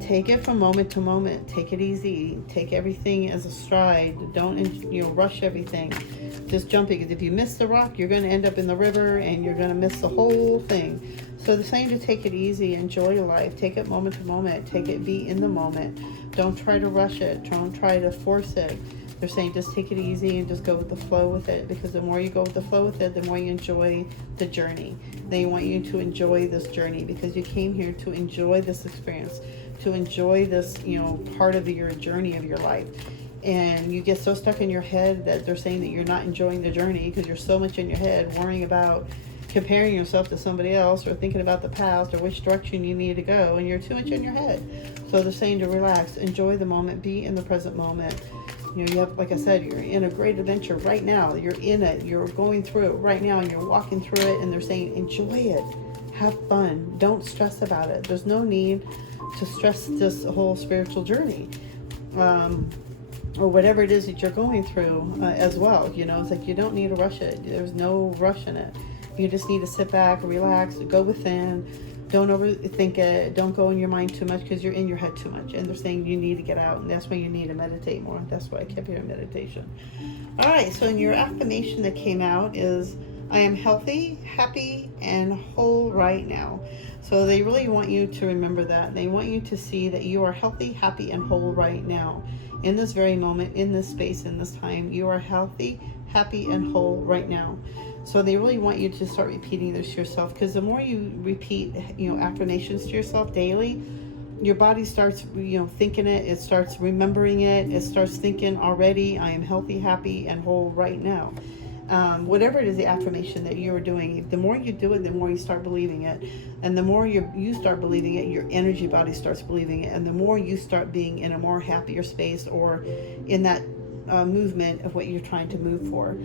Take it from moment to moment. Take it easy. Take everything as a stride. Don't rush everything. Just jumping. If you miss the rock, you're going to end up in the river, and you're going to miss the whole thing. So they're saying to take it easy, enjoy your life, take it moment to moment, be in the moment. Don't try to rush it. Don't try to force it. They're saying just take it easy and just go with the flow with it, because the more you go with the flow with it, the more you enjoy the journey. They want you to enjoy this journey, because you came here to enjoy this experience, to enjoy this, part of your journey of your life. And you get so stuck in your head that they're saying that you're not enjoying the journey, because you're so much in your head worrying about comparing yourself to somebody else, or thinking about the past, or which direction you need to go, and you're too much in your head. So they're saying to relax, enjoy the moment, be in the present moment. You have, like I said, you're in a great adventure right now. You're in it. You're going through it right now, and you're walking through it, and they're saying enjoy it. Have fun. Don't stress about it. There's no need to stress this whole spiritual journey. Or whatever it is that you're going through as well. It's like you don't need to rush it. There's no rush in it. You just need to sit back, relax, go within. Don't overthink it. Don't go in your mind too much, because you're in your head too much. And they're saying you need to get out, and that's why you need to meditate more. That's why I kept hearing meditation. All right, so in your affirmation that came out is, I am healthy, happy, and whole right now. So they really want you to remember that. They want you to see that you are healthy, happy, and whole right now. In this very moment, in this space, in this time, you are healthy, happy, and whole right now. So they really want you to start repeating this to yourself, because the more you repeat, affirmations to yourself daily, your body starts, thinking it. It starts remembering it. It starts thinking already, I am healthy, happy, and whole right now. Whatever it is, the affirmation that you're doing, the more you do it, the more you start believing it. And the more you start believing it, your energy body starts believing it. And the more you start being in a more happier space, or in that movement of what you're trying to move for.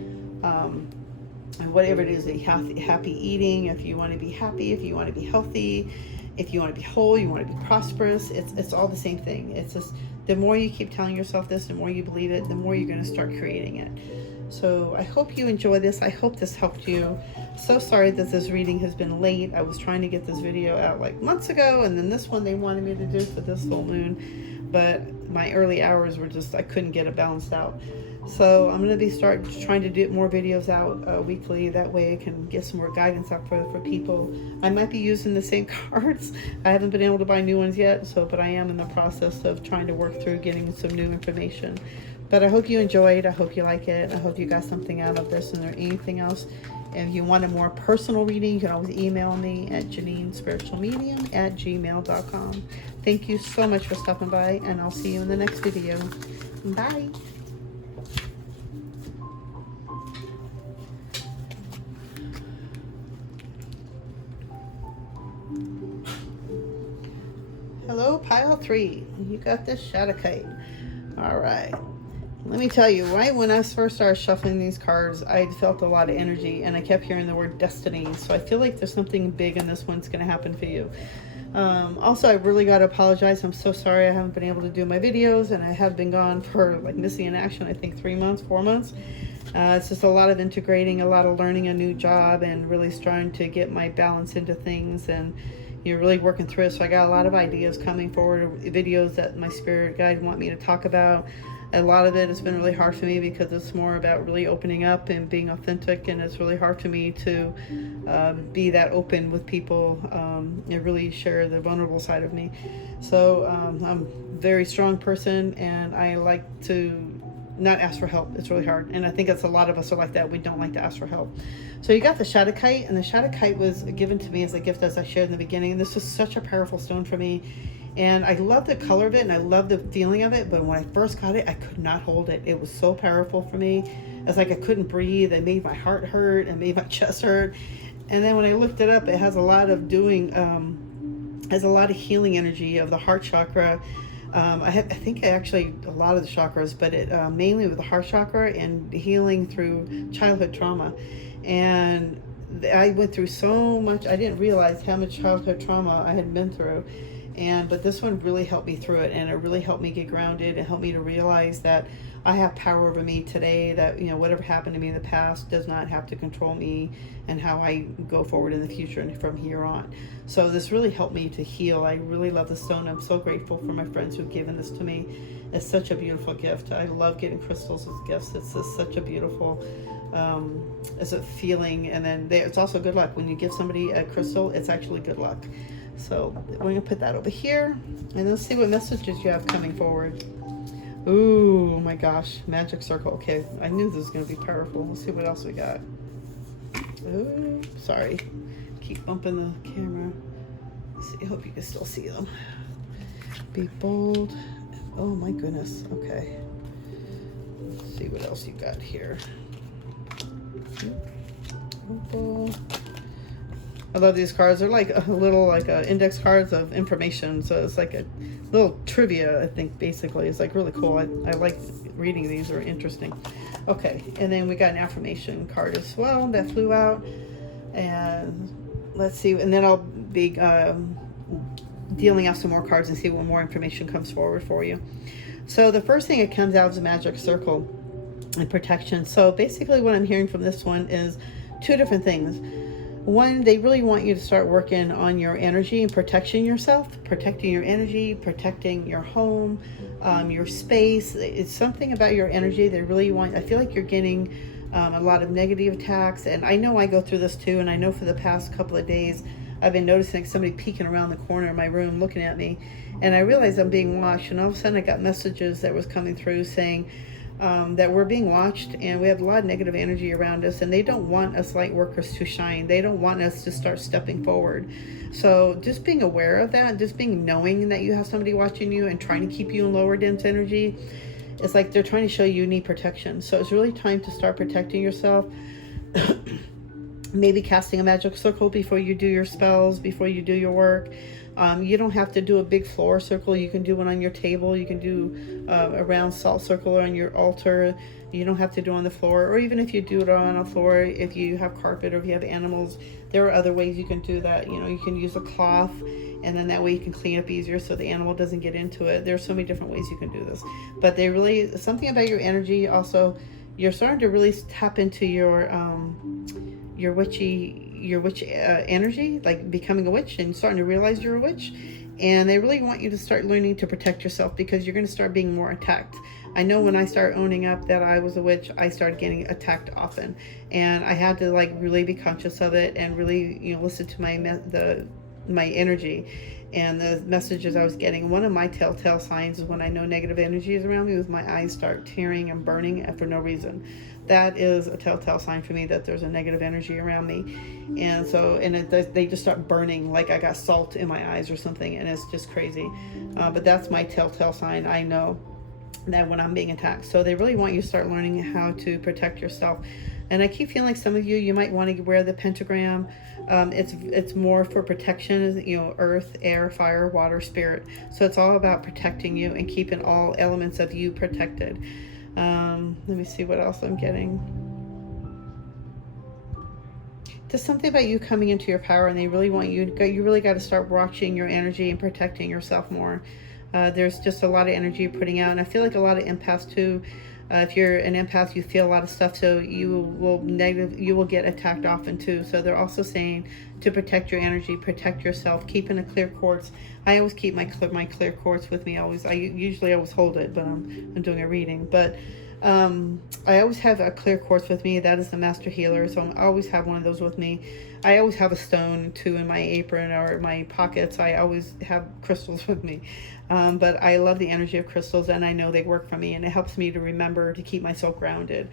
And whatever it is, happy eating, if you want to be happy, if you want to be healthy, if you want to be whole, you want to be prosperous, it's all the same thing. It's just, the more you keep telling yourself this, the more you believe it, the more you're going to start creating it. So I hope you enjoy this. I hope this helped you. So sorry that this reading has been late. I was trying to get this video out like months ago, and then this one they wanted me to do for this full moon. but my early hours were just, I couldn't get it balanced out. So I'm going to start trying to do more videos out weekly. That way I can get some more guidance out for people. I might be using the same cards. I haven't been able to buy new ones yet, but I am in the process of trying to work through getting some new information. But I hope you enjoyed. I hope you like it. I hope you got something out of this. And there anything else, if you want a more personal reading, you can always email me at JanineSpiritualMedium@gmail.com. Thank you so much for stopping by, and I'll see you in the next video. Bye. Hello, pile 3. You got this Shattuckite. All right. Let me tell you, right when I first started shuffling these cards, I felt a lot of energy, and I kept hearing the word destiny. So I feel like there's something big in this one's going to happen for you. Also, I really got to apologize. I'm so sorry I haven't been able to do my videos, and I have been gone for like missing in action, I think 3 months, 4 months. It's just a lot of integrating, a lot of learning a new job, and really starting to get my balance into things, and you're really working through it. So I got a lot of ideas coming forward, videos that my spirit guide want me to talk about. A lot of it has been really hard for me because it's more about really opening up and being authentic, and it's really hard for me to be that open with people and really share the vulnerable side of me. So I'm a very strong person, and I like to not ask for help. It's really hard, and I think it's a lot of us are like that. We don't like to ask for help. So you got the Shattuckite, and the Shattuckite was given to me as a gift, as I shared in the beginning. This is such a powerful stone for me, and I love the color of it, and I love the feeling of it. But when I first got it, I could not hold it. It was so powerful for me. It's like I couldn't breathe. It made my heart hurt. It made my chest hurt. And then when I looked it up, it has a lot of has a lot of healing energy of the heart chakra. I think actually a lot of the chakras, but it mainly with the heart chakra and healing through childhood trauma. And I went through so much. I didn't realize how much childhood trauma I had been through. But this one really helped me through it, and it really helped me get grounded. It helped me to realize that I have power over me today, that, you know, whatever happened to me in the past does not have to control me and how I go forward in the future and from here on. So this really helped me to heal. I really love the stone. I'm so grateful for my friends who've given this to me. It's such a beautiful gift. I love getting crystals as gifts. It's just such a beautiful it's a feeling. And then it's also good luck. When you give somebody a crystal, it's actually good luck. So we're going to put that over here, and let's see what messages you have coming forward. Ooh, my gosh, magic circle. Okay, I knew this was going to be powerful. Let's see what else we got. Ooh, sorry. Keep bumping the camera. Let's see, I hope you can still see them. Be bold. Oh my goodness. Okay. Let's see what else you got here. Opal. I love these cards. They're like a little index cards of information. So it's like a little trivia, I think, basically. It's like really cool. I like reading these. They're interesting. Okay, and then we got an affirmation card as well that flew out. And let's see. And then I'll be dealing out some more cards and see what more information comes forward for you. So the first thing that comes out is a magic circle and protection. So basically what I'm hearing from this one is two different things. One, they really want you to start working on your energy and protecting yourself, protecting your energy, protecting your home, your space. It's something about your energy they really want. I feel like you're getting a lot of negative attacks, and I know I go through this too, and I know for the past couple of days I've been noticing somebody peeking around the corner of my room looking at me, and I realized I'm being watched, and all of a sudden I got messages that was coming through saying that we're being watched, and we have a lot of negative energy around us, and they don't want us light workers to shine. They don't want us to start stepping forward. So just being aware of that, just being knowing that you have somebody watching you and trying to keep you in lower dense energy, it's like they're trying to show you need protection. So it's really time to start protecting yourself. Maybe casting a magic circle before you do your spells, before you do your work. You don't have to do a big floor circle. You can do one on your table. You can do a round salt circle on your altar. You don't have to do it on the floor. Or even if you do it on a floor, if you have carpet or if you have animals, there are other ways you can do that. You know, you can use a cloth, and then that way you can clean up easier so the animal doesn't get into it. There's so many different ways you can do this. But they really, something about your energy also, you're starting to really tap into your witch energy, like becoming a witch and starting to realize you're a witch. And they really want you to start learning to protect yourself, because you're going to start being more attacked. I know when I started owning up that I was a witch, I started getting attacked often, and I had to like really be conscious of it and really, you know, listen to my energy and the messages I was getting. One of my telltale signs is when I know negative energy is around me, is my eyes start tearing and burning for no reason. That is a telltale sign for me that there's a negative energy around me. And so, they just start burning like I got salt in my eyes or something, and it's just crazy. But that's my telltale sign. I know that when I'm being attacked. So they really want you to start learning how to protect yourself. And I keep feeling like some of you might want to wear the pentagram. It's more for protection, you know, earth, air, fire, water, spirit. So it's all about protecting you and keeping all elements of you protected. Let me see what else I'm getting. There's something about you coming into your power, and they really want you really got to start watching your energy and protecting yourself more. There's just a lot of energy you're putting out, and I feel like a lot of empaths too. If you're an empath, you feel a lot of stuff, so you will get attacked often too. So they're also saying to protect your energy, protect yourself, keeping a clear quartz. I always keep my clear quartz with me. I usually always hold it, but I'm doing a reading. But I always have a clear quartz with me. That is the master healer, so I always have one of those with me. I always have a stone too in my apron or my pockets. I always have crystals with me. But I love the energy of crystals, and I know they work for me, and it helps me to remember to keep myself grounded.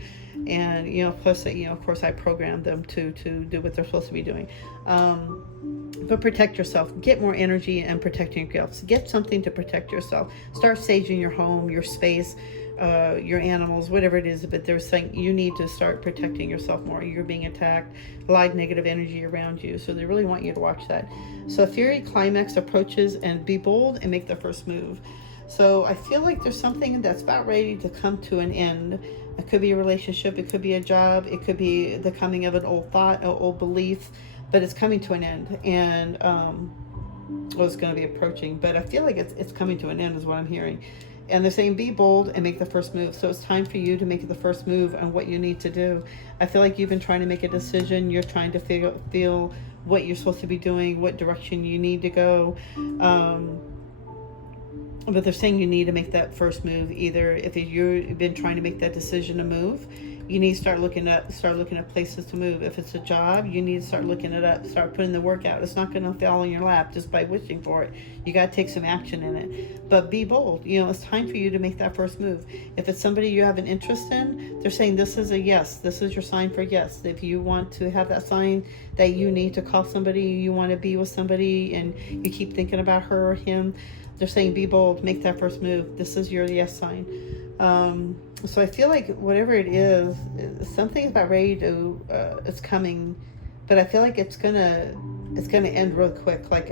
And, you know, plus, you know, of course, I program them to do what they're supposed to be doing. But protect yourself. Get more energy and protecting yourself. Get something to protect yourself. Start saging your home, your space, your animals, whatever it is. But they're saying you need to start protecting yourself more. You're being attacked, a lot of negative energy around you. So they really want you to watch that. So Fury Climax approaches, and be bold and make the first move. So I feel like there's something that's about ready to come to an end. It could be a relationship, it could be a job, it could be the coming of an old thought, an old belief, but it's coming to an end. And well, it's going to be approaching, but I feel like it's coming to an end is what I'm hearing. And they're saying be bold and make the first move. So it's time for you to make the first move on what you need to do. I feel like you've been trying to make a decision. You're trying to feel what you're supposed to be doing, what direction you need to go. But they're saying you need to make that first move. Either if you've been trying to make that decision to move, you need to start looking at places to move. If it's a job, you need to start looking it up, start putting the work out. It's not going to fall in your lap just by wishing for it. You got to take some action in it. But be bold. You know, it's time for you to make that first move. If it's somebody you have an interest in, they're saying this is a yes. This is your sign for yes. If you want to have that sign that you need to call somebody, you want to be with somebody, and you keep thinking about her or him, they're saying be bold, make that first move. This is your yes sign. So I feel like whatever it is, something about ready to it's coming, but I feel like it's gonna end real quick. Like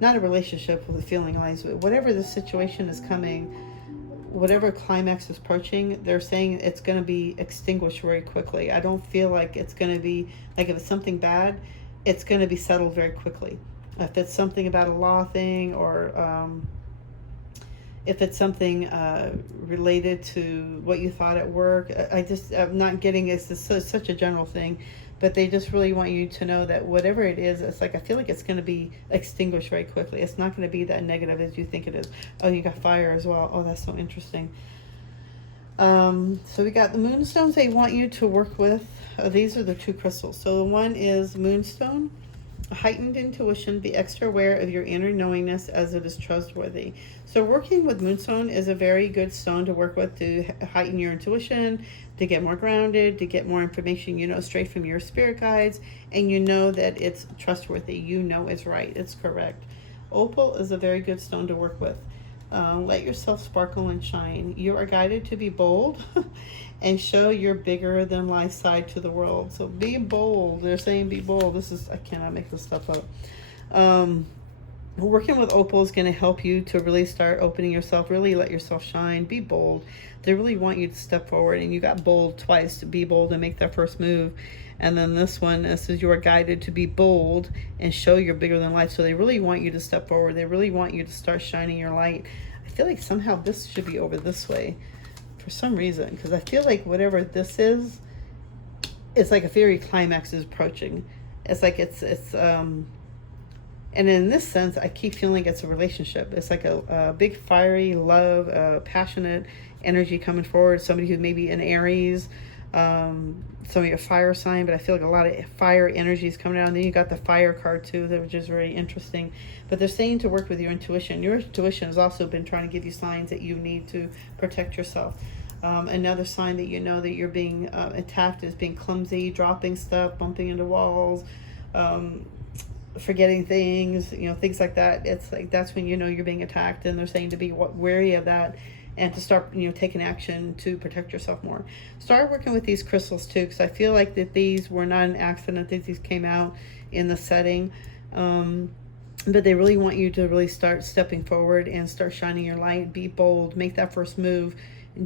not a relationship with the feeling lines, but whatever the situation is coming, whatever climax is approaching, they're saying it's gonna be extinguished very quickly. I don't feel like it's gonna be like, if it's something bad, it's gonna be settled very quickly. If it's something about a law thing, or if it's something related to what you thought at work, I'm not getting, it's such a general thing, but they just really want you to know that whatever it is, it's like, I feel like it's going to be extinguished very quickly. It's not going to be that negative as you think it is. Oh, you got fire as well. Oh, that's so interesting. So we got the moonstones they want you to work with. These are the two crystals. So the one is moonstone. Heightened intuition, be extra aware of your inner knowingness as it is trustworthy. So working with moonstone is a very good stone to work with to heighten your intuition, to get more grounded, to get more information, you know, straight from your spirit guides, and you know that it's trustworthy. You know it's right, it's correct. Opal is a very good stone to work with. Let yourself sparkle and shine. You are guided to be bold and show your bigger than life side to the world. So be bold. They're saying be bold. I cannot make this stuff up. Working with opal is going to help you to really start opening yourself, really let yourself shine. Be bold. They really want you to step forward, and you got bold twice, to be bold and make that first move. And then this says you are guided to be bold and show your bigger than life. So they really want you to step forward. They really want you to start shining your light. I feel like somehow this should be over this way for some reason, because I feel like whatever this is, it's like a fairy climax is approaching. It's like it's And in this sense, I keep feeling it's a relationship. It's like a big fiery love, passionate energy coming forward. Somebody who maybe an Aries, somebody a fire sign, but I feel like a lot of fire energy is coming out. And then you got the fire card too, which is very interesting. But they're saying to work with your intuition. Your intuition has also been trying to give you signs that you need to protect yourself. Another sign that you know that you're being attacked is being clumsy, dropping stuff, bumping into walls, forgetting things, things like that. It's like that's when you know you're being attacked, and they're saying to be wary of that and to start taking action to protect yourself more. Start working with these crystals too, because I feel like that these were not an accident, that these came out in the setting, but they really want you to really start stepping forward and start shining your light. Be bold, make that first move,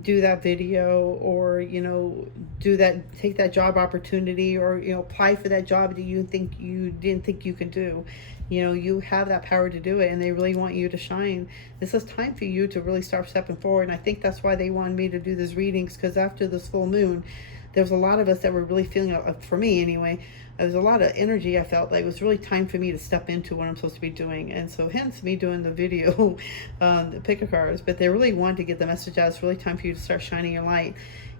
do that video, or do that, take that job opportunity, or apply for that job that you didn't think you could do. You have that power to do it, and they really want you to shine. This is time for you to really start stepping forward, and I think that's why they wanted me to do these readings, because after this full moon, there was a lot of us that were really feeling, for me anyway, there was a lot of energy. I felt like it was really time for me to step into what I'm supposed to be doing, and so hence me doing the video, the pick a cards. But they really want to get the message out. It's really time for you to start shining your light.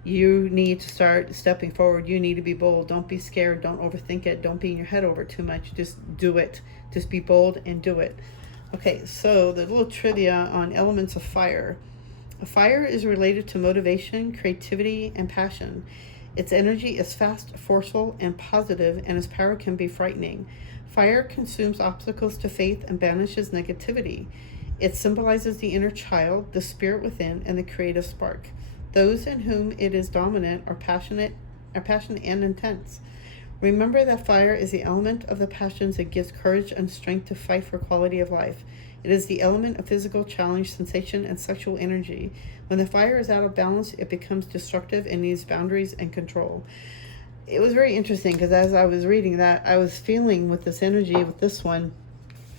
You need to start stepping forward. You need to be bold. Don't be scared. Don't overthink it. Don't beat your head over too much. Just do it. Just be bold and do it. Okay, so the little trivia on elements of fire. Fire is related to motivation, creativity, and passion. Its energy is fast, forceful, and positive, and its power can be frightening. Fire consumes obstacles to faith and banishes negativity. It symbolizes the inner child, the spirit within, and the creative spark. Those in whom it is dominant are passionate and intense. Remember that fire is the element of the passions that gives courage and strength to fight for quality of life. It is the element of physical challenge, sensation, and sexual energy. When the fire is out of balance, it becomes destructive and needs boundaries and control. It was very interesting, because as I was reading that, I was feeling with this energy, with this one,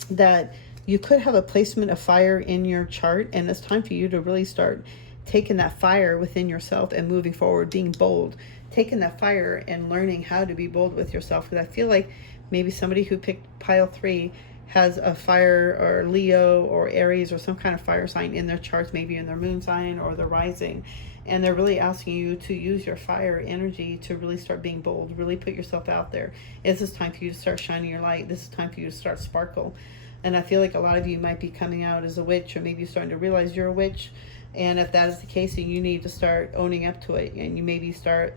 that you could have a placement of fire in your chart, and it's time for you to really start taking that fire within yourself and moving forward, being bold, taking that fire and learning how to be bold with yourself. Because I feel like maybe somebody who picked pile 3 has a fire, or Leo or Aries or some kind of fire sign in their charts, maybe in their moon sign or their rising, and they're really asking you to use your fire energy to really start being bold, really put yourself out there. This is time for you to start shining your light. This is time for you to start sparkle. And I feel like a lot of you might be coming out as a witch, or maybe you're starting to realize you're a witch. And if that is the case, then you need to start owning up to it, and you maybe start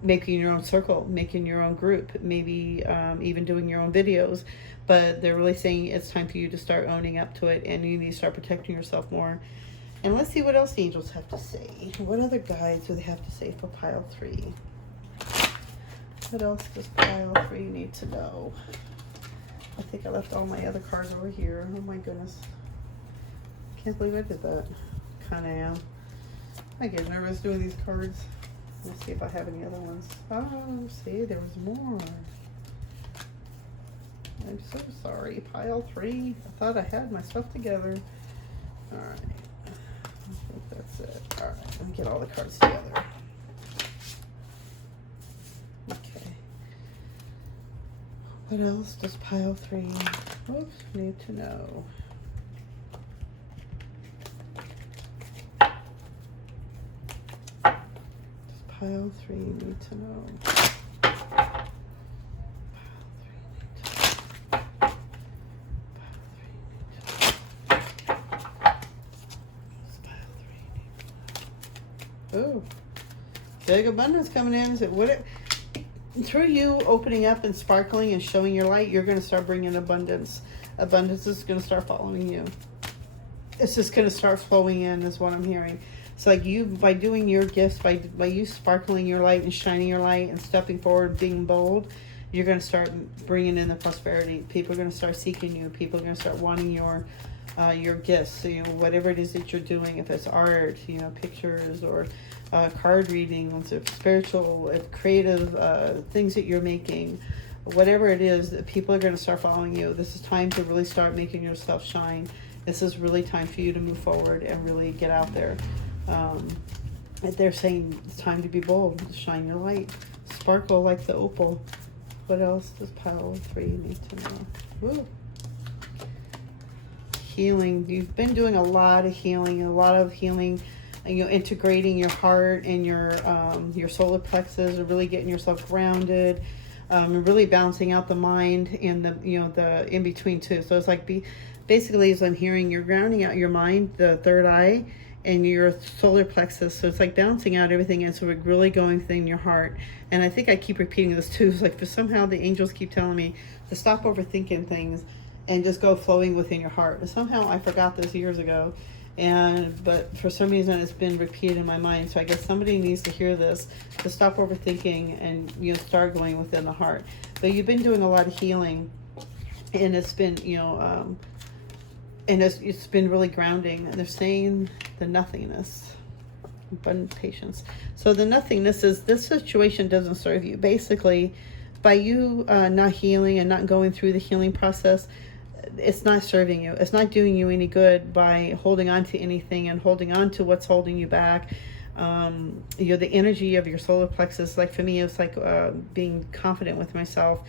making your own circle, making your own group, maybe even doing your own videos. But they're really saying it's time for you to start owning up to it, and you need to start protecting yourself more. And let's see what else the angels have to say. What other guides do they have to say for pile 3? What else does pile 3 need to know? I think I left all my other cards over here. Oh my goodness. Can't believe I did that. Kind of am. I get nervous doing these cards. Let's see if I have any other ones. Oh, see, there was more. I'm so sorry. Pile 3. I thought I had my stuff together. All right. I think that's it. All right. Let me get all the cards together. Okay. What else does pile 3 need to know? Pile 3 need to know. Oh, big abundance coming in. So through you opening up and sparkling and showing your light, you're going to start bringing abundance. Abundance is going to start following you. It's just going to start flowing in, is what I'm hearing. It's like you, by doing your gifts, by you sparkling your light and shining your light and stepping forward, being bold, you're going to start bringing in the prosperity. People are going to start seeking you. People are going to start wanting your gifts. So, whatever it is that you're doing, if it's art, pictures, or card readings, or spiritual, creative things that you're making, whatever it is, people are going to start following you. This is time to really start making yourself shine. This is really time for you to move forward and really get out there. They're saying it's time to be bold, shine your light, sparkle like the opal. What else does pile 3 need to know? Ooh. Healing. You've been doing a lot of healing, integrating your heart and your solar plexus, and really getting yourself grounded, and really balancing out the mind and the in between too. So it's like basically, as I'm hearing, you're grounding out your mind, the third eye, and your solar plexus. So it's like balancing out everything, and so we're really going within your heart. And I think I keep repeating this too. It's like, for somehow the angels keep telling me to stop overthinking things and just go flowing within your heart. And somehow I forgot this years ago, but for some reason it's been repeated in my mind. So I guess somebody needs to hear this, to stop overthinking and start going within the heart. But you've been doing a lot of healing, and it's been and it's been really grounding. And they're saying the nothingness, abundant patience. So the nothingness is, this situation doesn't serve you. Basically, by you not healing and not going through the healing process, it's not serving you. It's not doing you any good by holding on to anything and holding on to what's holding you back. The energy of your solar plexus, like for me, it's like being confident with myself,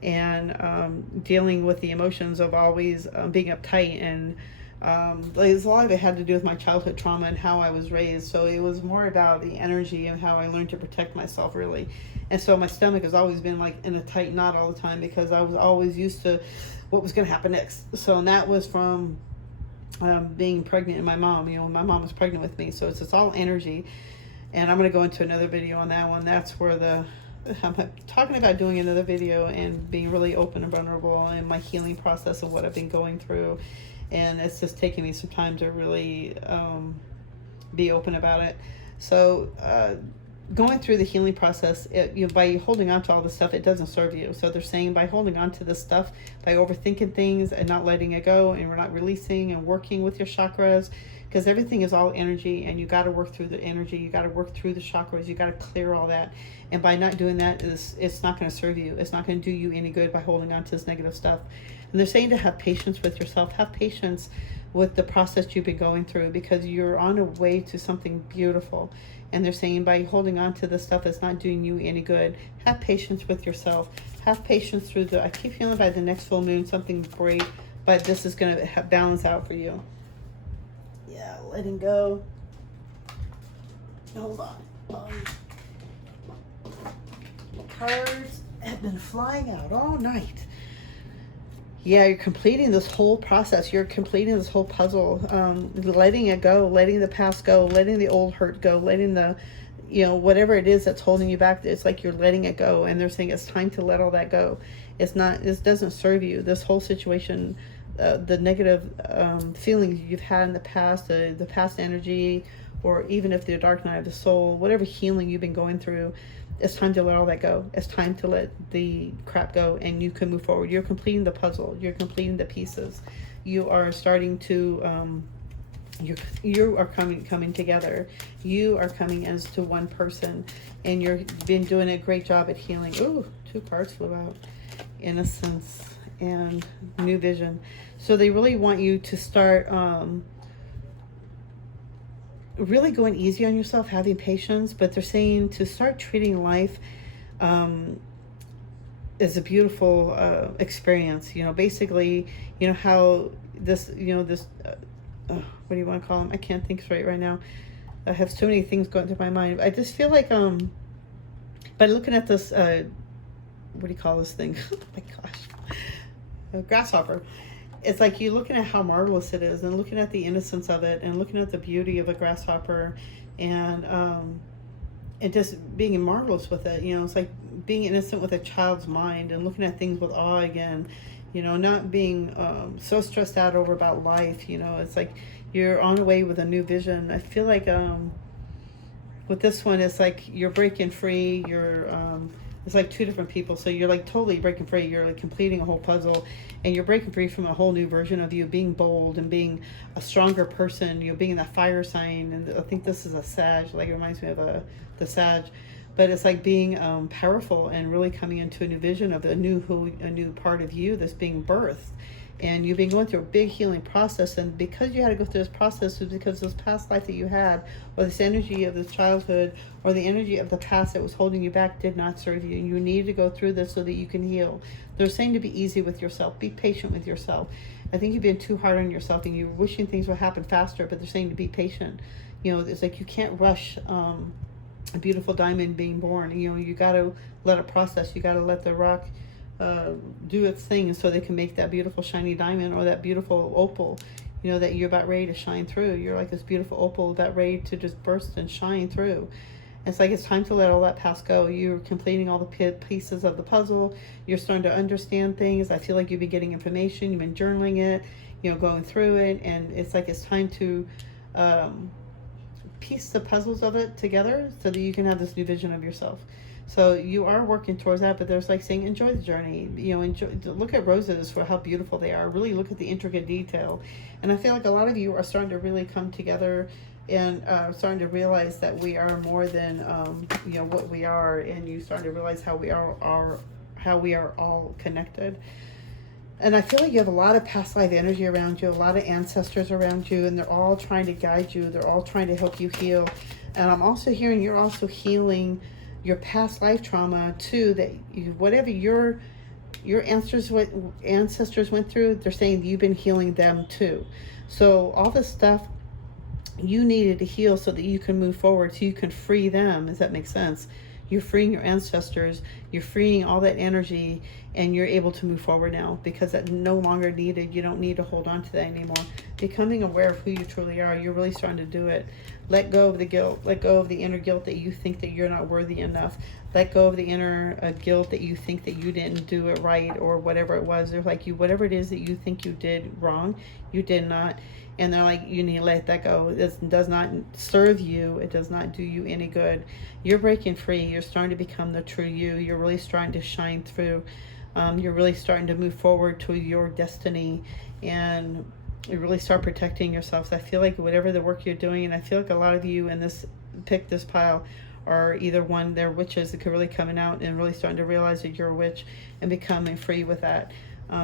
and dealing with the emotions of always being uptight, and there's a lot of it had to do with my childhood trauma and how I was raised. So it was more about the energy and how I learned to protect myself, really. And so my stomach has always been like in a tight knot all the time, because I was always used to what was going to happen next. So, and that was from being pregnant, and my mom, my mom was pregnant with me. So it's all energy. And I'm going to go into another video on that one. That's where I'm talking about doing another video and being really open and vulnerable in my healing process of what I've been going through. And it's just taking me some time to really be open about it. So going through the healing process, by holding on to all this stuff, it doesn't serve you. So they're saying, by holding on to this stuff, by overthinking things and not letting it go, and we're not releasing and working with your chakras, because everything is all energy, and you got to work through the energy, you got to work through the chakras, you got to clear all that. And by not doing that, it's not going to serve you. It's not going to do you any good by holding on to this negative stuff. And they're saying to have patience with yourself, have patience with the process you've been going through, because you're on a way to something beautiful. And they're saying, by holding on to the stuff that's not doing you any good, have patience with yourself. Have patience through I keep feeling by the next full moon, something great, but this is going to balance out for you. Yeah, letting go. Hold on. Cards have been flying out all night. Yeah, you're completing this whole process. You're completing this whole puzzle, letting it go, letting the past go, letting the old hurt go, letting the, whatever it is that's holding you back. It's like you're letting it go. And they're saying it's time to let all that go. This doesn't serve you. This whole situation, the negative feelings you've had in the past, the past energy, or even if the dark night of the soul, whatever healing you've been going through, it's time to let all that go. It's time to let the crap go, and you can move forward. You're completing the puzzle. You're completing the pieces. You are starting to, you are coming together. You are coming as to one person, and you've been doing a great job at healing. Ooh, 2 cards flew out. Innocence and new vision. So they really want you to start really going easy on yourself, having patience, but they're saying to start treating life as a beautiful experience. Basically, how this, what do you want to call them? I can't think straight right now. I have so many things going through my mind. I just feel like by looking at this, what do you call this thing? Oh my gosh, a grasshopper. It's like you're looking at how marvelous it is, and looking at the innocence of it, and looking at the beauty of a grasshopper, and just being marvelous with it. It's like being innocent with a child's mind, and looking at things with awe again. Not being so stressed out over about life. It's like you're on the way with a new vision. I feel like with this one, it's like you're breaking free. It's like 2 different people. So you're like totally breaking free. You're like completing a whole puzzle, and you're breaking free from a whole new version of you, being bold and being a stronger person. Being that fire sign. And I think this is a Sag. Like, it reminds me of the Sag. But it's like being powerful and really coming into a new vision of a new part of you that's being birthed. and you've been going through a big healing process, and because you had to go through this process was because this past life that you had, or this energy of this childhood, or the energy of the past that was holding you back did not serve you. You need to go through this so that you can heal. They're saying to be easy with yourself, be patient with yourself. I think you've been too hard on yourself and you're wishing things would happen faster, but they're saying to be patient. You know, it's like you can't rush a beautiful diamond being born. You know, you got to let it process. You got to let the rock do its thing so they can make that beautiful shiny diamond, or that beautiful opal, you know, that you're about ready to shine through. You're like this beautiful opal that ready to just burst and shine through. It's like it's time to let all that past go. You're completing all the pieces of the puzzle. You're starting to understand things. I feel like you've been getting information. You've been journaling it, you know, going through it. And it's like it's time to piece the puzzles of it together so that you can have this new vision of yourself. So you are working towards that, but there's like saying, enjoy the journey. You know, enjoy, look at roses for how beautiful they are. Really look at the intricate detail. And I feel like a lot of you are starting to really come together and starting to realize that we are more than you know, what we are, and you starting to realize how we are all connected. And I feel like you have a lot of past life energy around you, a lot of ancestors around you, and they're all trying to guide you. They're all trying to help you heal. And I'm also hearing you're also healing your past life trauma too, that you, whatever your ancestors went through, they're saying you've been healing them too. So all this stuff you needed to heal so that you can move forward, so you can free them. Does that make sense? You're freeing your ancestors, you're freeing all that energy, and you're able to move forward now because that's no longer needed. You don't need to hold on to that anymore. Becoming aware of who you truly are, you're really starting to do it. Let go of the guilt. Let go of the inner guilt that you think that you're not worthy enough. Let go of the inner guilt that you think that you didn't do it right, or whatever it was. They're like, you, whatever it is that you think you did wrong, you did not. And they're like, you need to let that go. It does not serve you. It does not do you any good. You're breaking free. You're starting to become the true you. You're really starting to shine through. You're really starting to move forward to your destiny, and you really start protecting yourselves. I feel like whatever the work you're doing, and I feel like a lot of you in this pile are either one, they're witches that could really coming out and really starting to realize that you're a witch and becoming free with that.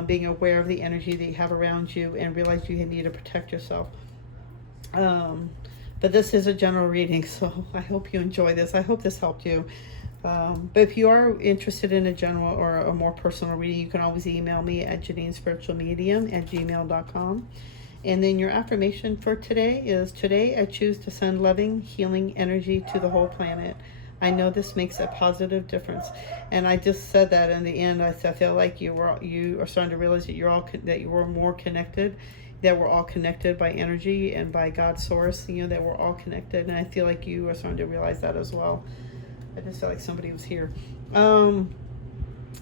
Being aware of the energy that you have around you and realize you need to protect yourself. But this is a general reading, so I hope you enjoy this. I hope this helped you. But if you are interested in a general or a more personal reading, you can always email me at JanineSpiritualMedium@gmail.com. And then your affirmation for today is, today I choose to send loving, healing energy to the whole planet. I know this makes a positive difference. And I just said that in the end. I feel like you are starting to realize that you were more connected, that we're all connected by energy and by God's source, you know, that we're all connected. And I feel like you are starting to realize that as well. I just felt like somebody was here.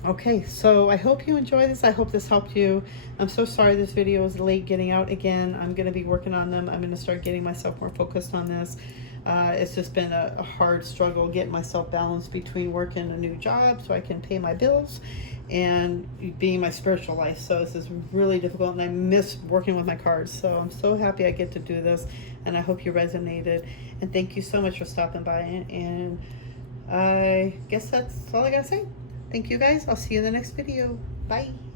Okay, so I hope you enjoy this. I hope this helped you. I'm so sorry this video is late getting out again. I'm going to be working on them. I'm going to start getting myself more focused on this. It's just been a hard struggle getting myself balanced between working a new job so I can pay my bills and being my spiritual life. So this is really difficult, and I miss working with my cards. So I'm so happy I get to do this, and I hope you resonated. And thank you so much for stopping by. And I guess that's all I gotta say. Thank you guys. I'll see you in the next video. Bye.